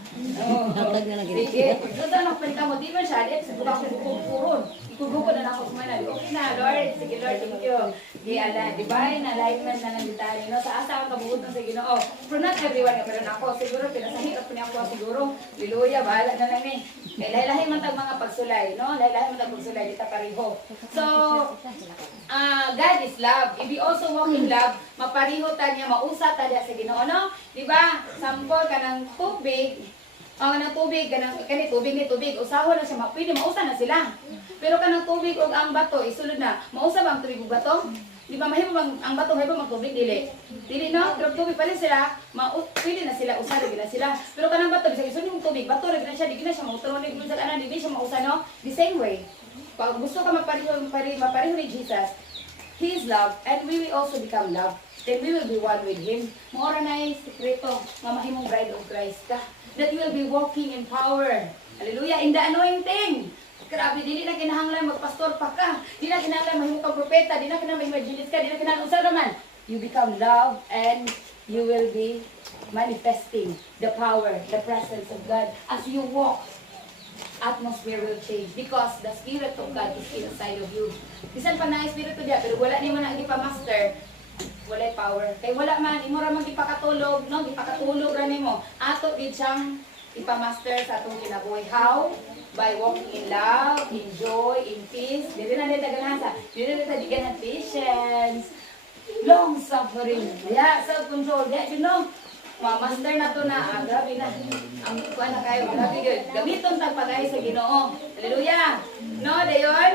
Sige. Doon na pwede ka mo. Di ba siya? Sa bukang puron. Kuguko na ako kumana. Okay na, Lord. Sige, Lord, thank you. Di ala, divine alignment na lang tayo. No? Sa asa ang kabuhutan sa Ginoo. For not everyone, pero ako, siguro, pinasahirap po niya ako, siguro. Hallelujah, bahala na lang eh. Lahi-lahi man tag mga pagsulay, no? Lahi-lahi man tag pagsulay, di ta pareho. So, God is love. If we also walk in love, mapariho ta niya, mausa ta diya sa Ginoo, no? Di ba? Sample ka ng tubig, ng tubig, kani tubig ni tubig, usaho na siya, pwede mausa na sila. Pero kanang tubig o ang bato, isulod na, mausa ba ang tubig o bato? Di ba mahimo bang ang bato mahimo mag tubig dili? Dili no, pero tubig pa rin sila, pwede na sila usa rin na sila. Pero kanang bato bisag isulod yung tubig, bato rin na siya, di na siya mautron rin sa kanan, di siya mausa no. The same way. Pag gusto ka mapariho ni Jesus, He is love and we will also become love. Then we will be one with Him. Maura na yung sekreto nga mahimong bride of Christ ka. That you will be walking in power. Hallelujah, in the anointing. Grabe, dili na kinahanglan magpastor pa ka. Di na kinahanglan mahimo kang propeta, di na kinahanglan evangelist ka, di na kinahanglan unsa naman. You become love and you will be manifesting the power, the presence of God. As you walk, atmosphere will change because the Spirit of God is inside of you. Bisan pa na Espiritu diya, pero wala ni mo na ipa-master, walay power. Kay wala man, imo ra man gipakatulog, no? Gipakatulog ra nimo. Ato gid siyang ipa-master sa atong kinabuhi. How? By walking in love, in joy, in peace. Dili na nita ganasa. Dili na nita patience, long suffering, yeah, self-control. Yeah, you know, master na to na, grabe na. Ang kuha na kayo, grabe yun. Gamiton sa pagay sa Ginoo. Hallelujah! No, dayon?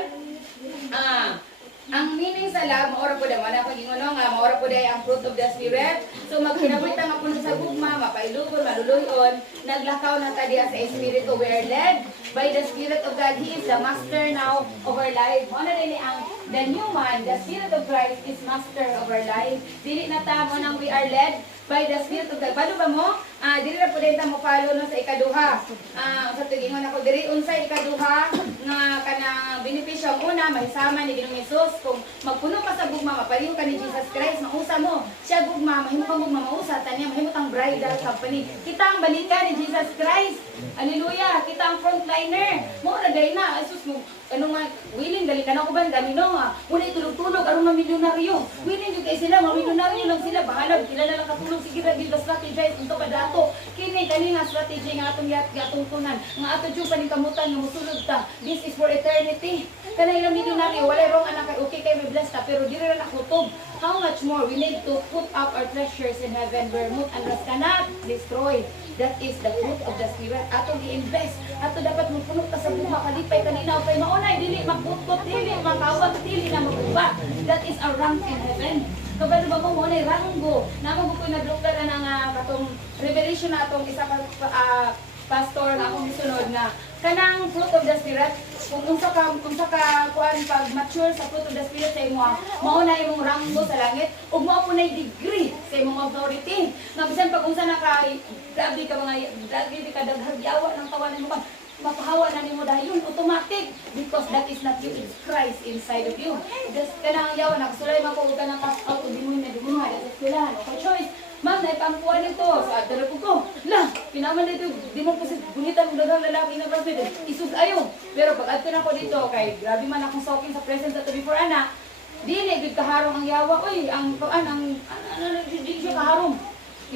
Ang meaning sa love, maura po naman ako ginguno nga, maura po dahil ang fruit of the Spirit. So magkinabuita nga po sa gugma, mapailugon, maluluyon, naglakaw na tadiya sa Espiritu. We are led by the Spirit of God. He is the master now of our life. Ano din ang the new man, the Spirit of Christ is master of our life. Dili na tamo nang we are led by the Spirit of God. Paano ba mo? Dili na po din mo follow no sa ikaduha. Sa tugingon ako, diri unsay ikaduha nga kanang benepisyo. Ang una, mahisama ni Ginoong Hesus. Kung magpuno ka sa gugma, mapaliw ka ni Jesus Christ, mausa mo. Siya gugma, mahimo kang gugma, mausa. Tanya, mahimo kang bridal company. Kita ang balika ni Jesus Christ. Hallelujah! Kita ang frontliner. Mura day na. Asus mo, ano nga, willing, gali ka na ko ba? Dami no nga. Muna itulog-tulog, arong mamilyonaryo. Willing yung kayo sila, mamilyonaryo lang sila. Bahala, kilala lang katulog. Sige, ragil ka strategize. Ito pa dato. Kini, kanina strategy nga atong tunan. Nga ato dyan paningkamutan, nga musulod ta. This is for eternity. Kanay lang milyonaryo, wala wrong anak, okay kayo may bless ta. Pero di rin nakutob. How much more we need to put up our treasures in heaven where moth and rust cannot destroy. That is the fruit of the Spirit. Atong i-invest. Ato dapat magpuno ka sa buha. Kalipay kanina. Okay, maunay. Dili magputot. Dili makawag. Dili na maguba. That is our rank in heaven. Kabalo ba mo maunay ranggo. Naman ko naglugar na katong revelation na atong isa ka pastor na akong gisunod nga kanang fruit of the Spirit. Kung unsa ka kuan pag mature sa fruit of the Spirit sa imo, mao na imong ranggo sa langit ug mao po nay degree sa imong authority. Nga bisan pag unsa na ka grabe ka ka daghagyawa ng kawanan mo ka mapahawa na nimo dahil yun automatic because that is not you, it's Christ inside of you. Just kanang yawa na kasulay man ko kanang pass out ug dimoy na dumuha sa eskwelahan o choice. Ma'am, naipangkuhan nito sa dalapo ko. Lah, pinaman dito, di mo kasi bunitan ng dagang lalaki na braso dito. Isug ayo. Pero pag adto na ko dito, kay grabe man akong soaking sa presence at before ana, dili gid kaharong ang yawa. Oy, ang di siya kaharong.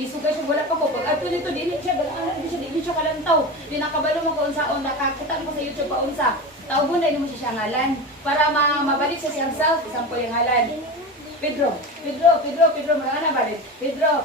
Isug siya wala pa ko. Pag adto dito, dili siya kalantaw. Di nakabalo mo ko unsaon, nakakita ko sa YouTube pa unsa. Tawgon na mo siya ngalan para mabalik sa siyang self, isang po yung ngalan. Pedro, marang na ba din? Pedro,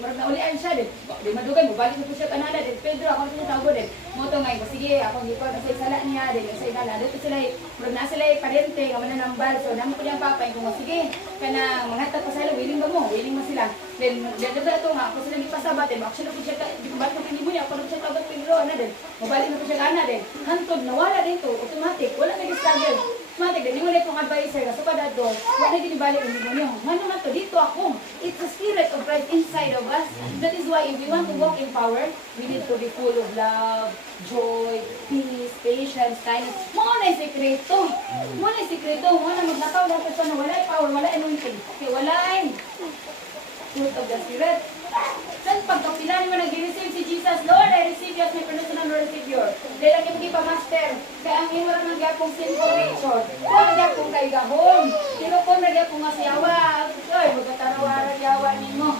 marang naulian siya din. Di madugay mo, balik mo po siya kanana din. Pedro, ako siya tawag din. Moto ngayon, sige, ako hipon, kasi sala niya din, sa inala. Dito sila, marang na sila parente, nga mananambal. So, naman ko niyang papay, kung sige, kana, mga tatap sila, willing ba mo? Willing mo sila. Then, dito ito nga, ako sila ipasabat din. Actually, ako siya, di ko balik mo kanimo niya, ako na siya tawag Pedro, ano din. Mabalik na po siya kana din. Hantod, nawala dito, automatic, wala nag-struggle. Matig, di mo na itong advisor, kaso pa dato, wala na ginibalik ang demonyo. Ano na to, dito ako. It's the Spirit of Christ inside of us. That is why if we want to walk in power, we need to be full of love, joy, peace, patience, kindness. Mga na yung sekreto. Mga na yung sekreto. Mga na maglakaw natin sa wala yung power, wala anointing. Okay, wala yung fruit of the Spirit. Saan pagkapilan mo nag-receive si Jesus, Lord, I receive you as my personal Lord and Savior. Dahil lang yung master, kaya ang imo lang nagyapong sinful nature. Kung nagyapong kay gahom, pero kung nagyapong nga siyawa, ay, magkatarawara yawa ninyo.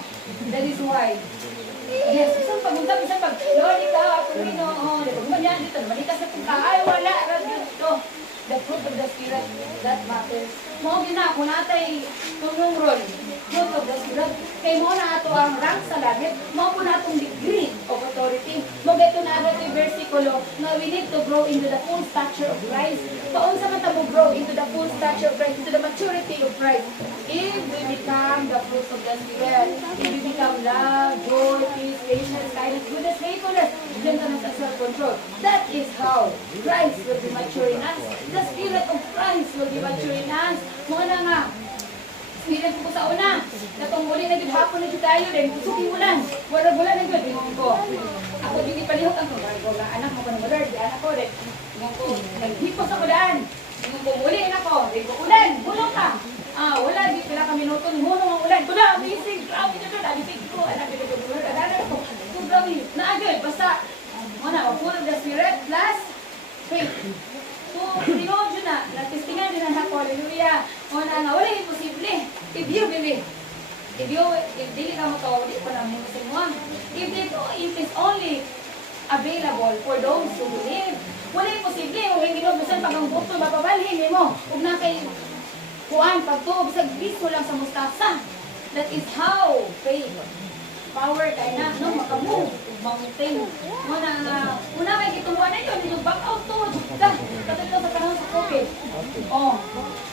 That is why. Yes, isang pag-untap, Lord, ikaw, ako Ginoo. Di ba ganyan dito, malikas na pagka, ay, wala, dito. The fruit of the Spirit, that matters. Mo gina, kung natay tunong role, fruit of the Spirit, kay mo na ato ang rank sa langit, mo po na atong degree of authority. Mo gato na agad yung versikulo, na we need to grow into the full stature of Christ. Kaunsa man ta mo grow into the full stature of Christ, into the maturity of Christ. If we become the fruit of the Spirit, if we become love, joy, peace, patience, kindness, goodness, faithfulness, gentleness, and self-control, that is how Christ will be maturing us. The Spirit of Christ will be maturing us. Muna nga, Spirit ko sa una, natong muli na hapon na tayo, dahil kusuking ulan. Wala bulan na yun, tingin ko. Ako yung ipalihok ang anak mo ko ng Lord, anak ko, tingin ko, naghipos ako daan. Tingin ko, muli na ako, tingin ko, ulan, bulong ka. Wala, di pala kami nuto, hunong ang ulan. Tula, amazing, grabe na doon, alipig ko, anak ko, anak ko, grabe, naagad, basta, muna, full of the Spirit, plus, faith. So, pinodyo na, natistingan din ang hako, hallelujah. Muna nga, wala imposible. If you believe, if dili ka mo to, di pa namin kasi mo. If it is only available for those who believe, wala imposible. Kung hindi mo, bisan pag ang bukto, mapabalhin mo. Kung na kay kuan, pagtuog, bisag biso lang sa mustasa. That is how faith, power kay na, no, makamove, mountain. Muna nga, una may kitunguan na yun, yung back out to, katulad sa panahon sa COVID.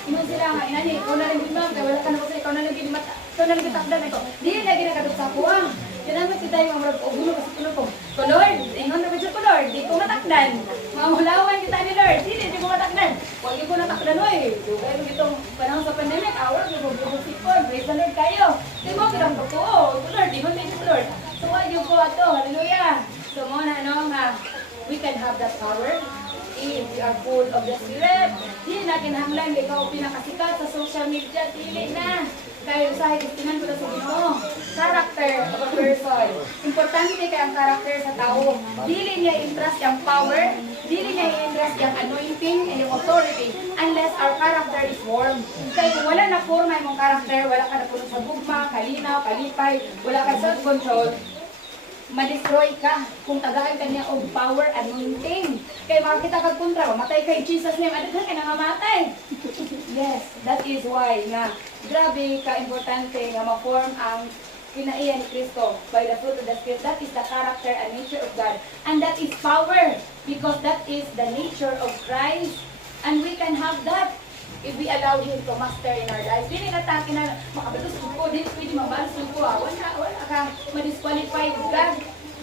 Inon sila nga, inani, ikaw na rin bimang, kaya wala ka na kasi ikaw na rin binimata, ikaw na rin bitakdan ito. Di lagi na kadok sa kuwang. Tinamit si tayo mga o gulo kasi tulo ko. Ko Lord, ingon na ko Lord, di ko matakdan. Mamulawan kita ni Lord, di ko matakdan. Huwag ko natakdan oy. Dugay mo itong panahon sa pandemic, awal ko sipon, praise the Lord kayo. Di mo kirang totoo, Lord, di mo thank you Lord. So wag yung ko ato, hallelujah. So muna nga, we can have that power if we are full of the Spirit. Di na kinahanglan, ikaw pinakasikat sa social media, dili na. Kaya sa hitinan ko na sa Ginoo. Character of a person. Importante kay ang character sa tao. Dili niya interest yung power, dili niya interest yung anointing and yung authority unless our character is formed. Kaya kung wala na forma yung character, wala ka na puno sa gugma, kalinaw, kalipay, wala ka self-control, ma-destroy ka kung tagaan ka niya og power anointing. Kaya makakita kag kontra, mamatay kay Jesus name, ano ka nangamatay? Yes, that is why nga grabe ka-importante nga ma-form ang kinaiya ni Kristo by the fruit of the Spirit. That is the character and nature of God. And that is power because that is the nature of Christ. And we can have that if we allow Him to master in our lives. Dili na tayo na makabalus ko, dili pwede mabalus ko. Wala ka ma-disqualify with God.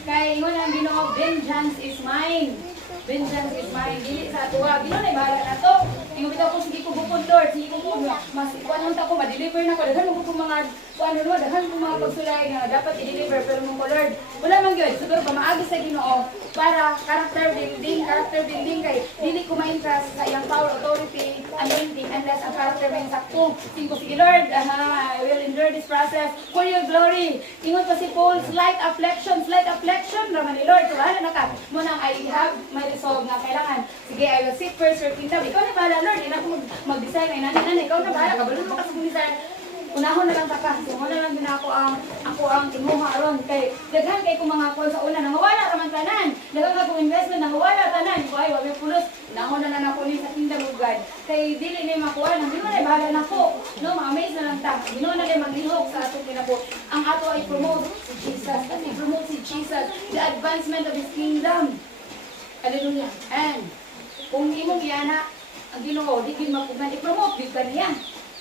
Kaya yun ang Ginoo, vengeance is mine. Vengeance is mine. Dili sa tuwa. Ginoo na bahala na to. Tingnan bitaw ko, sige ko bukod Lord. Sige ko mas ikuan ko, ma-deliver na ko. Daghan mo ko mga, daghan mo mga pagsulay na dapat i-deliver. Pero mo ko Lord, wala man yun. Siguro ba maagi sa Ginoo para character building kay dili ko ma-interest sa iyang power, authority, anointing, unless ang character may sakto. Sige Lord, I will endure this process for your glory. Ingon pa si Paul, slight affliction, raman ni Lord. So, na ka. Muna, I have my resolve na kailangan. Sige, I will seek first your kingdom. Ikaw na bahala, Lord. Ina ko mag-design. Ay, nanay, ikaw na bahala. Kabalun mo kasi kung-design. Unahon na lang taka. So, una lang din ako ang imuha aron. Kay, daghan kay kung mga kung sa una, nangawala raman tanan. Daghan ka kung investment, nangawala tanan. Kung ay, wag may pulos. Unahon na lang ako ni sa kingdom of God. Kay, dili na makuha. Nang di mo na bahala na po. No, ma-amaze na lang ta. Ginoon na lang maglihok sa atong kinabo. Ang ato ay promote si Jesus. Kasi promote si Jesus. The advancement of His kingdom. Hallelujah. And, kung imong yana, ang Ginoo, di kin mapugnan, i-promote, big ka niya.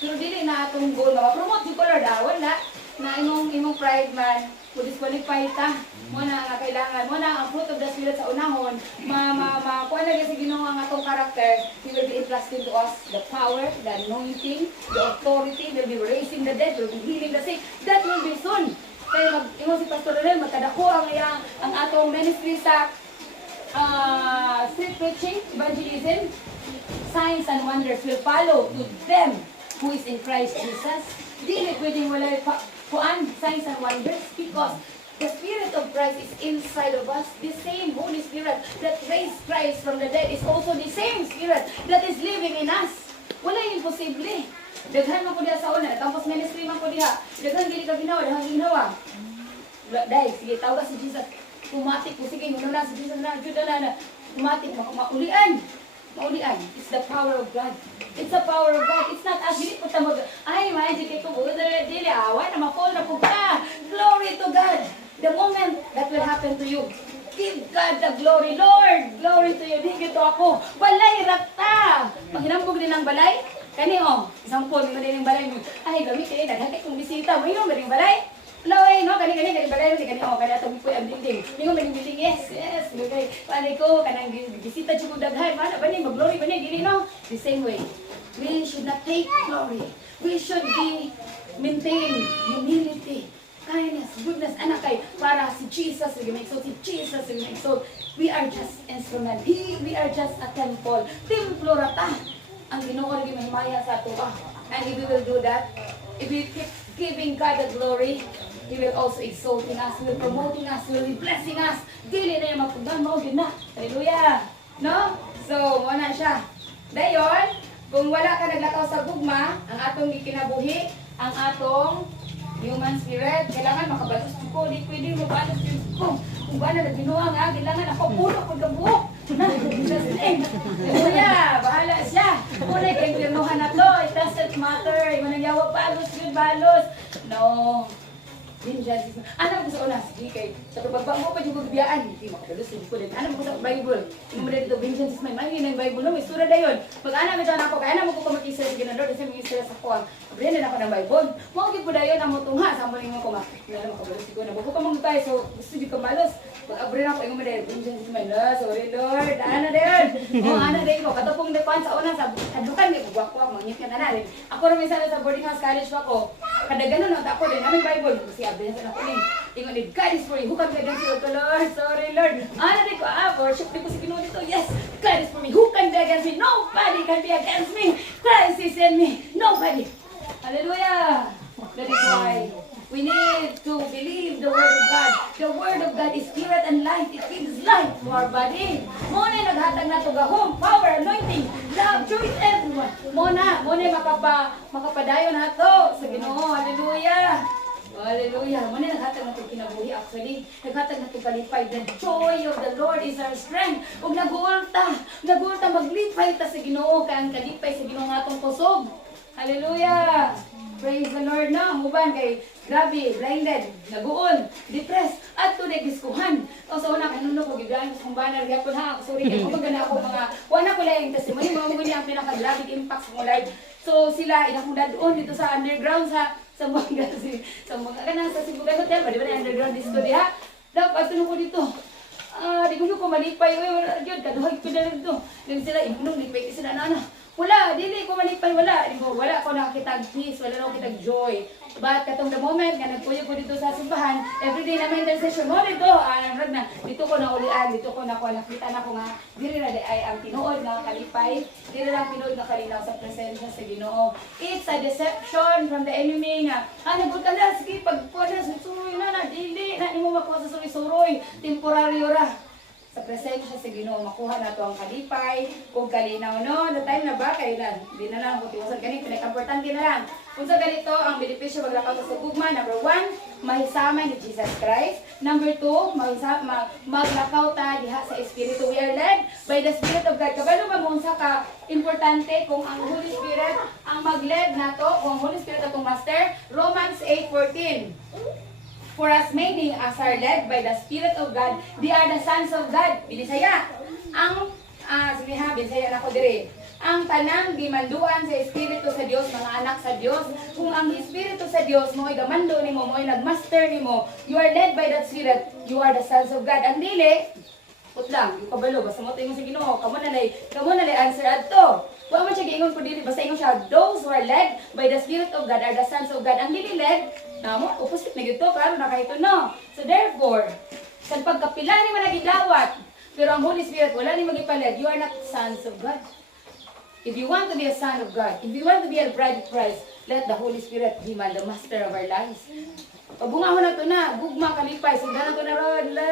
Pero dili na atong goal, ma-promote yung color, wala. Na imong pride man, kung disqualify ta, muna nga kailangan, muna ang fruit of the Spirit sa unahon, kuha na kasi Ginoo ang atong character, He will be entrusted to us the power, the anointing, the authority, will be raising the dead, will be healing the sick. That will be soon. Kaya ingon si Pastor Ronel, magkadako ang atong ministry sa street preaching, evangelism, signs and wonders will follow to them who is in Christ Jesus. Dili pwedeng wala kuan, signs and wonders, because the Spirit of Christ is inside of us. The same Holy Spirit that raised Christ from the dead is also the same Spirit that is living in us. Wala yung imposible. Daghan man ko diha sa una, campus ministry man ko diha. Daghan dili ka ginawa, daghan ginawa. Dahil, sige, tawag si Jesus. Pumatik ko, sige, muna na si Jesus na, Judah na. Pumatik, maulian. Maulian. It's the power of God. It's the power of God. It's not as dili po tamag, ay, magic ito, dili, awa na, mapol na po ka. Glory to God. The moment that will happen to you, give God the glory. Lord, glory to you. Di gito ako. Balay, rata. Pag hinambog din ang balay, kani isang po, may din ang balay mo. Ay, gamit kayo, naghatay kong bisita. May yung maring balay. Laway, no? Kani balay mo, kani atong po ang dinding. May yung maring building, yes. Okay. Panay ko, kanang bisita siya daghay. Mana ba niya, mag-glory ba niya, dili, no? The same way. We should not take glory. We should be maintain humility, kindness, goodness, anak kay para si Jesus si Jesus we are just instrument. We are just a temple. Templo rata. Ang Ginoo rin mahimaya sa ato. And if we will do that, if we keep giving God the glory, He will also exalting us, He will promoting us, He will be blessing us. Dili na yung mapundan mo, yun na. Hallelujah. No? So, muna siya. Dayon, kung wala ka naglakaw sa gugma, ang atong ikinabuhi, ang atong human spirit, kailangan makabalos ko, di pwede mo balos ko. Kung ba na nagbinuang kailangan ako puno ko ng buhok. Hallelujah, bahala siya. Muna kay pirnuhan na to, it doesn't matter. Manangyawa balos, yun balos. No. Vengeance. Ano mo sa una? Sige kay sa pagbaba mo pa yung bibiyaan. Hindi makabalos, hindi ko din. Ano mo sa Bible? Yung mo dito, vengeance is mine. Mangin ang Bible, no? May sura na yun. Pag-ana mo ito na ako, kaya na mo ko mag-isa sa Ginoo, kasi may isa sa kuwang. Abrihan na ako ng Bible. Mawagin po na yun, ang mutungha. Sa mo rin ko, hindi na makabalos ko na. Bago ka mong tayo, so gusto di ka malos. Pag-abrihan ako, yung mo dito, vengeance is mine. Sorry Lord, ano na yun? Ano na yun? Katapong depan sa una, sa hadukan, may bugwak-wak, mangit ka na na rin. Ako rin minsan sa boarding house college ako, kada ganun, ako din, namin Bible. Kasi abrihan sa nakunin. Ingon ni God is for you. Who can be against you, Lord? Sorry, Lord. Ano din ko? Worship din ko si Ginoo dito. Yes, God is for me. Who can be against me? Nobody can be against me. Christ is in me. Nobody. Hallelujah. That is why we need to believe the Word of God. The Word of God is spirit and life. It gives life to our body. Muna naghatag na to gahom, power, anointing, love, joy, everyone. Muna makapadayon na to sa Ginoo. Hallelujah. Hallelujah. Muna naghatag na ito kinabuhi actually. Naghatag na ito kalipay. The joy of the Lord is our strength. Huwag nag-uulta maglipay ta sa Ginoo. Kaya ang kalipay sa Ginoo nga itong kusog. Hallelujah. Praise the Lord na. Muban kay grabe, blinded, naguon, depressed, at tunay diskuhan. O sa una, kanuno ko, gigahan ko kung banner, gapon ha, sorry, kaya kumagana ako mga, wala ko lang yung testimony, mga mga ang pinaka-grabe impact sa mga life. So sila, inakong doon dito sa underground, sa mga kanang sa Sibugan Hotel, di ba na underground disco diha? Dapat tunong ko dito. Di ko malipay, wala yun, kaduhag ko na dito. Yung sila, ibunong, lipay kasi na wala, dili ko malipay, wala. Wala ko nakakitag peace, wala ko nakakitag joy. But katong the moment, nga nagpuyo ko dito sa simbahan, everyday na may intercession mo dito, dito ko naulian, dito ko nakita na ko nga, dili na ay ang tinuod na kalipay, dili lang tinuod na kalinaw sa presensya sa Ginoo. It's a deception from the enemy nga, nagutan na, sige, pagkuha na, susuroy na, dili, na mo makuha sa suroy, temporaryo ra. Sa presensya sa Ginoo makuha na to ang kalipay kung kalinaw no time na ba kay lang di na lang kung tiwasan kani pinaka-importante na lang kung sa ganito ang benepisyo maglakaw sa gugma. Number 1, mahisama ni Jesus Christ. Number 2, maglakaw ta diha sa Espiritu. We are led by the Spirit of God. Kabalo ba mo sa ka importante kung ang Holy Spirit ang mag-led nato, kung ang Holy Spirit atong master. Romans 8:14. For as many as are led by the Spirit of God, they are the sons of God. Binisaya. Sige ha, binisaya na ko dire. Ang tanang gimanduan sa Espiritu sa Dios, mga anak sa Dios. Kung ang Espiritu sa Dios mo ay gamando nimo, mo ay nagmaster nimo, you are led by that Spirit, you are the sons of God. Ang dili, putlang, yung kabalo, basta mo tayo sa Ginoo, kamo na lay answer adto. Wa man siya giingon ko dili, basta ingon siya, those who are led by the Spirit of God are the sons of God. Ang dili led, namo, opposite na gito, karon na kahito no. So therefore, sa pagkapila ni man nagidawat, pero ang Holy Spirit wala ni magipaled, you are not sons of God. If you want to be a son of God, if you want to be a bride of Christ, let the Holy Spirit be the master of our lives. Pabunga ko na ito na, gugma kalipay, sundan na ito na ron, la.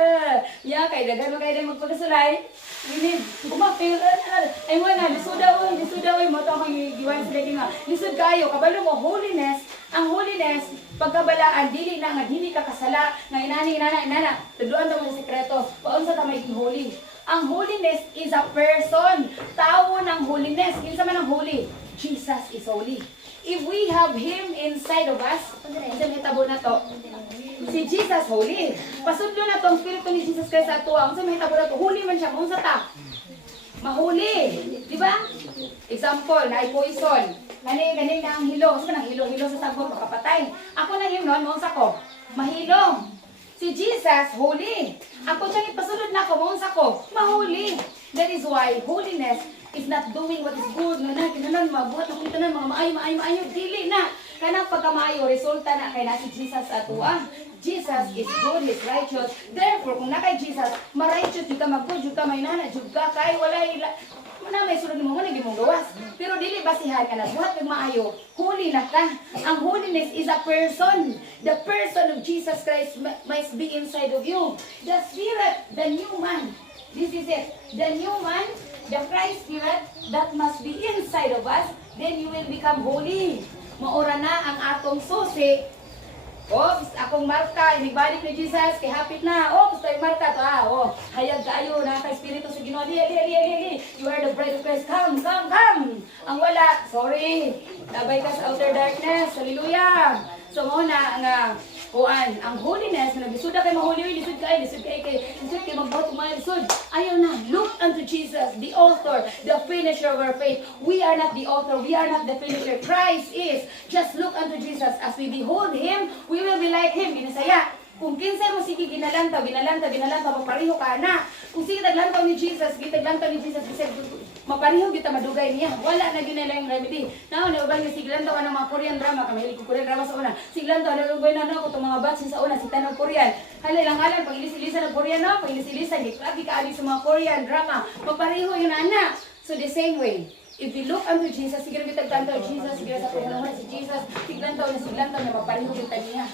Ya, kay dagan mo kayo na magpagasulay. Winid, kumapil, ay mo na, lisudaw, mo ito akong giwan sa daging nga. Lisud kayo, kabalo mo, holiness, ang holiness, pagkabalaan, dili na nga, dili ka kasala, nga inana, tuduan daw mo sa sekreto, paon sa tamay holy. Ang holiness is a person, tao ng holiness, kinsa man ang holy, Jesus is holy. If we have Him inside of us, sa hitabo na to, si Jesus holy. Pasudlo na to ang Espiritu ni Jesus Christ sa tuwa. Sa hitabo na to, holy man siya, kung sa ta. Mahuli. Di ba? Example, na poison. Ganing na ang hilo. Saan ang hilo sa sabon, makapatay. Ako na yun noon, maunsa ko. Mahilong. Si Jesus, holy. Ako siya ipasulod na ako, maunsa ko. Mahuli. That is why holiness is not doing what is good. Kinanan, mabuhat na kung mga maayo, dili na. Kanang pagkamaayo, resulta na kay na si Jesus atua. Jesus is good, He's righteous. Therefore, kung na kay Jesus, ma-righteous yung ka, mag-good yung ka, may nana, yung ka, kay wala ila. Mana may sulod mo nga, mong gawas. Pero dili basihan ka na, buhat ng maayo, holy na ka. Ang holiness is a person. The person of Jesus Christ must be inside of you. The Spirit, the new man. This is it. The new man, the Christ Spirit that must be inside of us, then you will become holy. Maura na ang atong susi. Akong marka, inibalik ni Jesus, kay hapit na. Gusto yung marka to hayag kayo, nakaka Espiritu sa Ginoo. Li. You are the bride of Christ. Come. Ang wala, sorry. Labay ka sa outer darkness. Hallelujah. So muna ang holiness na naglisuda kay mahuli, lisud kay magbuhat umay lisud. Ayaw na, look unto Jesus, the author, the finisher of our faith. We are not the author, we are not the finisher. Christ is. Just look unto Jesus. As we behold Him, we will be like Him. Binasaya. Kung kinsa mo sige ginalanta, mapariho ka na. Kung sige taglantaw ni Jesus, bisag mapariho kita madugay niya. Wala na ginalang remedy. Now, naubang yung siglantaw ka ng mga Korean drama, kamahilig ko Korean drama sa una. Siglantaw, nalugoy na ako itong mga batch sa una, si Tanong Korean. Halang, pag-ilis-ilisan ng Korean, pag-ilis-ilisan, grabe ka sa mga Korean drama. Mapariho yun, anak. So the same way, if we look unto Jesus, sige na taglantaw Jesus, sige na sa pagkakunan si Jesus, siglantaw na mapariho kita niya.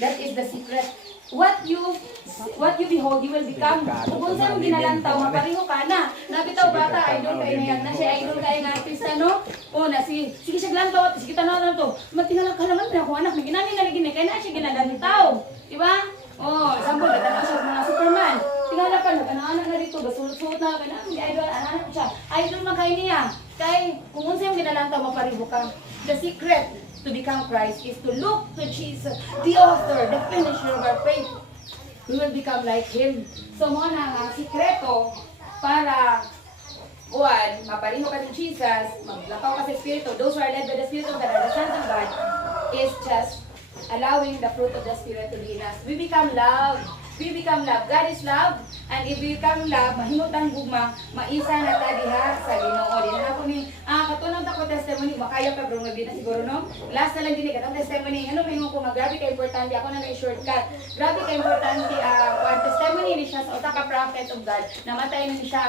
That is the secret. What you behold, you will become. Kung saan mo ginalantaw, mapariho ka na. Nabitaw bata, idol kayo na yan. Na siya idol kayo nga artista, no? Sige siya glantaw, sige tanaw na to. Matingalang ka naman na kung anak, may ginani na lagi na, kaya na siya ginalantaw. Diba? Example, natanaw siya mga Superman. Tingala pa, natanaw na dito, basulot-sulot na, kaya na, idol, anak siya. Idol man kayo niya. Kaya, kung saan mo ginalantaw, mapariho ka. The secret to become Christ is to look to Jesus, the author, the finisher of our faith. We will become like Him. So mo na ang sikreto para mapariho ka ng Jesus, maglakaw ka sa Espiritu, those who are led by the Spirit of God, are the sons of God, is just allowing the fruit of the Spirit to be in us. We become love. We become love. God is love. And if we become love, mahimutan gugma, maisa na ta diha sa Ginoo. Din ako ni katulong ta ko testimony, makaya pa bro na siguro no. Last na lang din katong testimony. Ano may ko grabe ka importante ako na shortcut. Grabe ka importante one testimony ni siya sa usa ka prophet of God. Namatay na siya.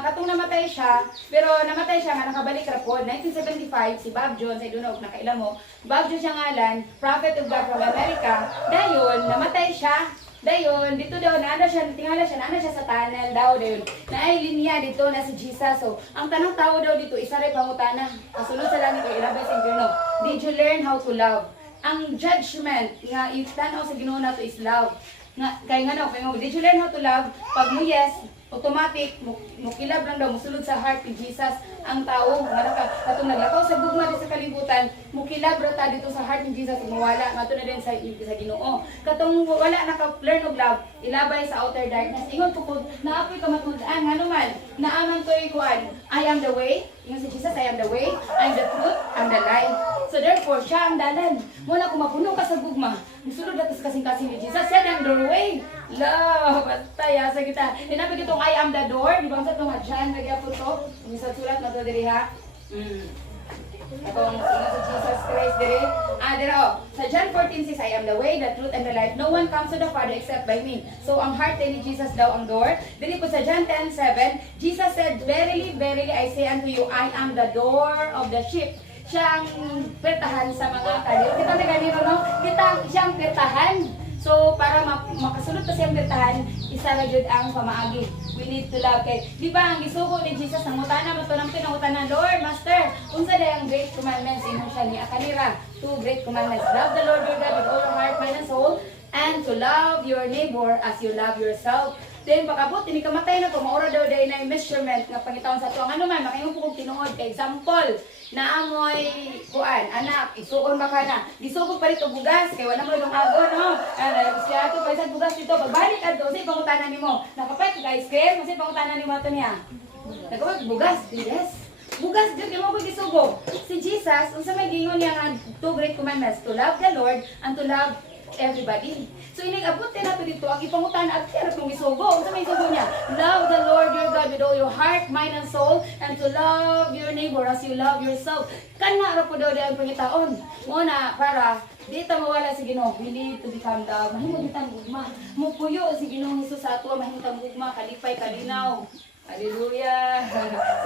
Katong namatay siya, pero namatay siya nga nakabalik ra pod 1975 si Bob Jones, ay dunog nakaila mo. Bob Jones siya ngalan, prophet of God from America. Dayon namatay siya. Dayon dito daw naana siya, tingala siya, naana siya sa tunnel daw dayon. Naay linya dito na si Jesus. So, ang tanong tao daw dito isa ray pangutana. Kasulod sa langit o ilabay sa impierno. Did you learn how to love? Ang judgment nga itanaw sa Ginoo nato is love. Kay did you learn how to love? Pag mo yes, automatic mukilab lang daw musulod sa heart ni Jesus ang tao nga katong naglakaw sa gugma sa kalibutan, mukilab ra ta dito sa heart ni Jesus mawala mato na din sa Ginoo. Katong wala naka-learn og love, ilabay sa outer darkness. Ingon pud naapoy ka matud-an nganuman naaman toy kuan, I am the way. Ingon si Jesus, I am the way, I am the truth, I am the life. So therefore, siya ang dalan. Muna kung mapuno ka sa gugma, musulod na sa kasing-kasing ni Jesus, siya ang doorway. Love, basta yasa kita. Tinapit itong I am the door, di ba sa itong John, nagya po ito. Sa sulat na ito diri ha. Itong ingat sa Jesus Christ diri. Sa John 14 says, I am the way, the truth, and the life. No one comes to the Father except by me. So, ang heart ni Jesus daw ang door. Dili po sa John 10:7, Jesus said, Verily, verily, I say unto you, I am the door of the sheep. Siya ang pertahan sa mga kaliro. Kita na ganito, no? Siya ang pertahan. So, para makasunod pa siyang pertahan, isa na jud ang pamaagi. We need to love. Kay, di ba, ang isugo ni Jesus, ang utana, mo ito ng pinangutana, Lord, Master, unsa day ang great commandments, inong siya ni Akanira. 2 great commandments. Love the Lord your God with all your heart, mind, and soul, and to love your neighbor as you love yourself. Then pagabot ini kamatay na to, maura daw day na measurement nga pangitawon sa to. Ano man makaingon po kog tinuod kay example na amoy kuan anak isuon maka na. Gisugod pa rito bugas kay wala mo dong ago no. Siya to pa sa bugas dito pagbalik adto sa pangutanan nimo. Nakapay ka ice cream sa pangutanan nimo to niya. Nagawag bugas, yes. Bugas jud mo ko gisugo. Si Jesus unsa may gingon niya nga 2 great commandments, to love the Lord and to love everybody. So inigabot na to dito ang ipangutan at kaya kung isugo. Unsa may isugo niya? Love the Lord your God with all your heart, mind, and soul, and to love your neighbor as you love yourself. Kana ra po daw ang pangitaon. Muna para di ta mawala si Ginoo. We need to become the mahimong bitang gugma. Mupuyo si Ginoong Hesus sa ato mahimong gugma, kalipay kalinaw. Hallelujah!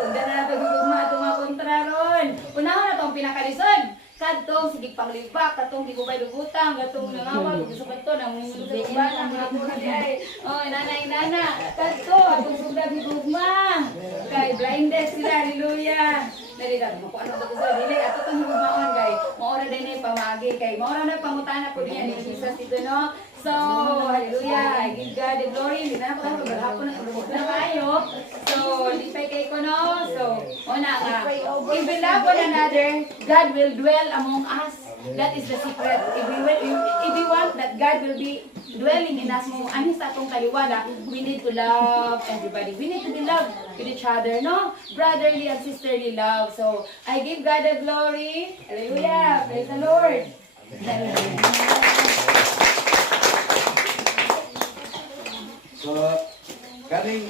Sundan na natin gugma at mga kontra ron. Unahon na itong pinakalisod. Kadtong sige panglibak, katong di ko bay lugutang, katong nangawag, gusto ko ito, nang mulog sa bana, mga muna di ay, inana, kadto, atong sugda di gugma, kay blinded sila, hallelujah. Dali lang, kung ano ba ito sa dili, ato itong hugmaon, kay, maura din ay pamagi, kay, maura na pangutana po niya, ni Jesus ito, no? So, hallelujah, I give God the glory, hindi na ako maghapon na kayo. So, lipay kay ko, no? So, una nga, if we love one another, God will dwell among us. That is the secret. If we want that God will be dwelling in us, mo ani sa atong kaliwala, we need to love everybody. We need to be loved with each other, no? Brotherly and sisterly love. So, I give God the glory. Hallelujah. Praise the Lord. So, kaning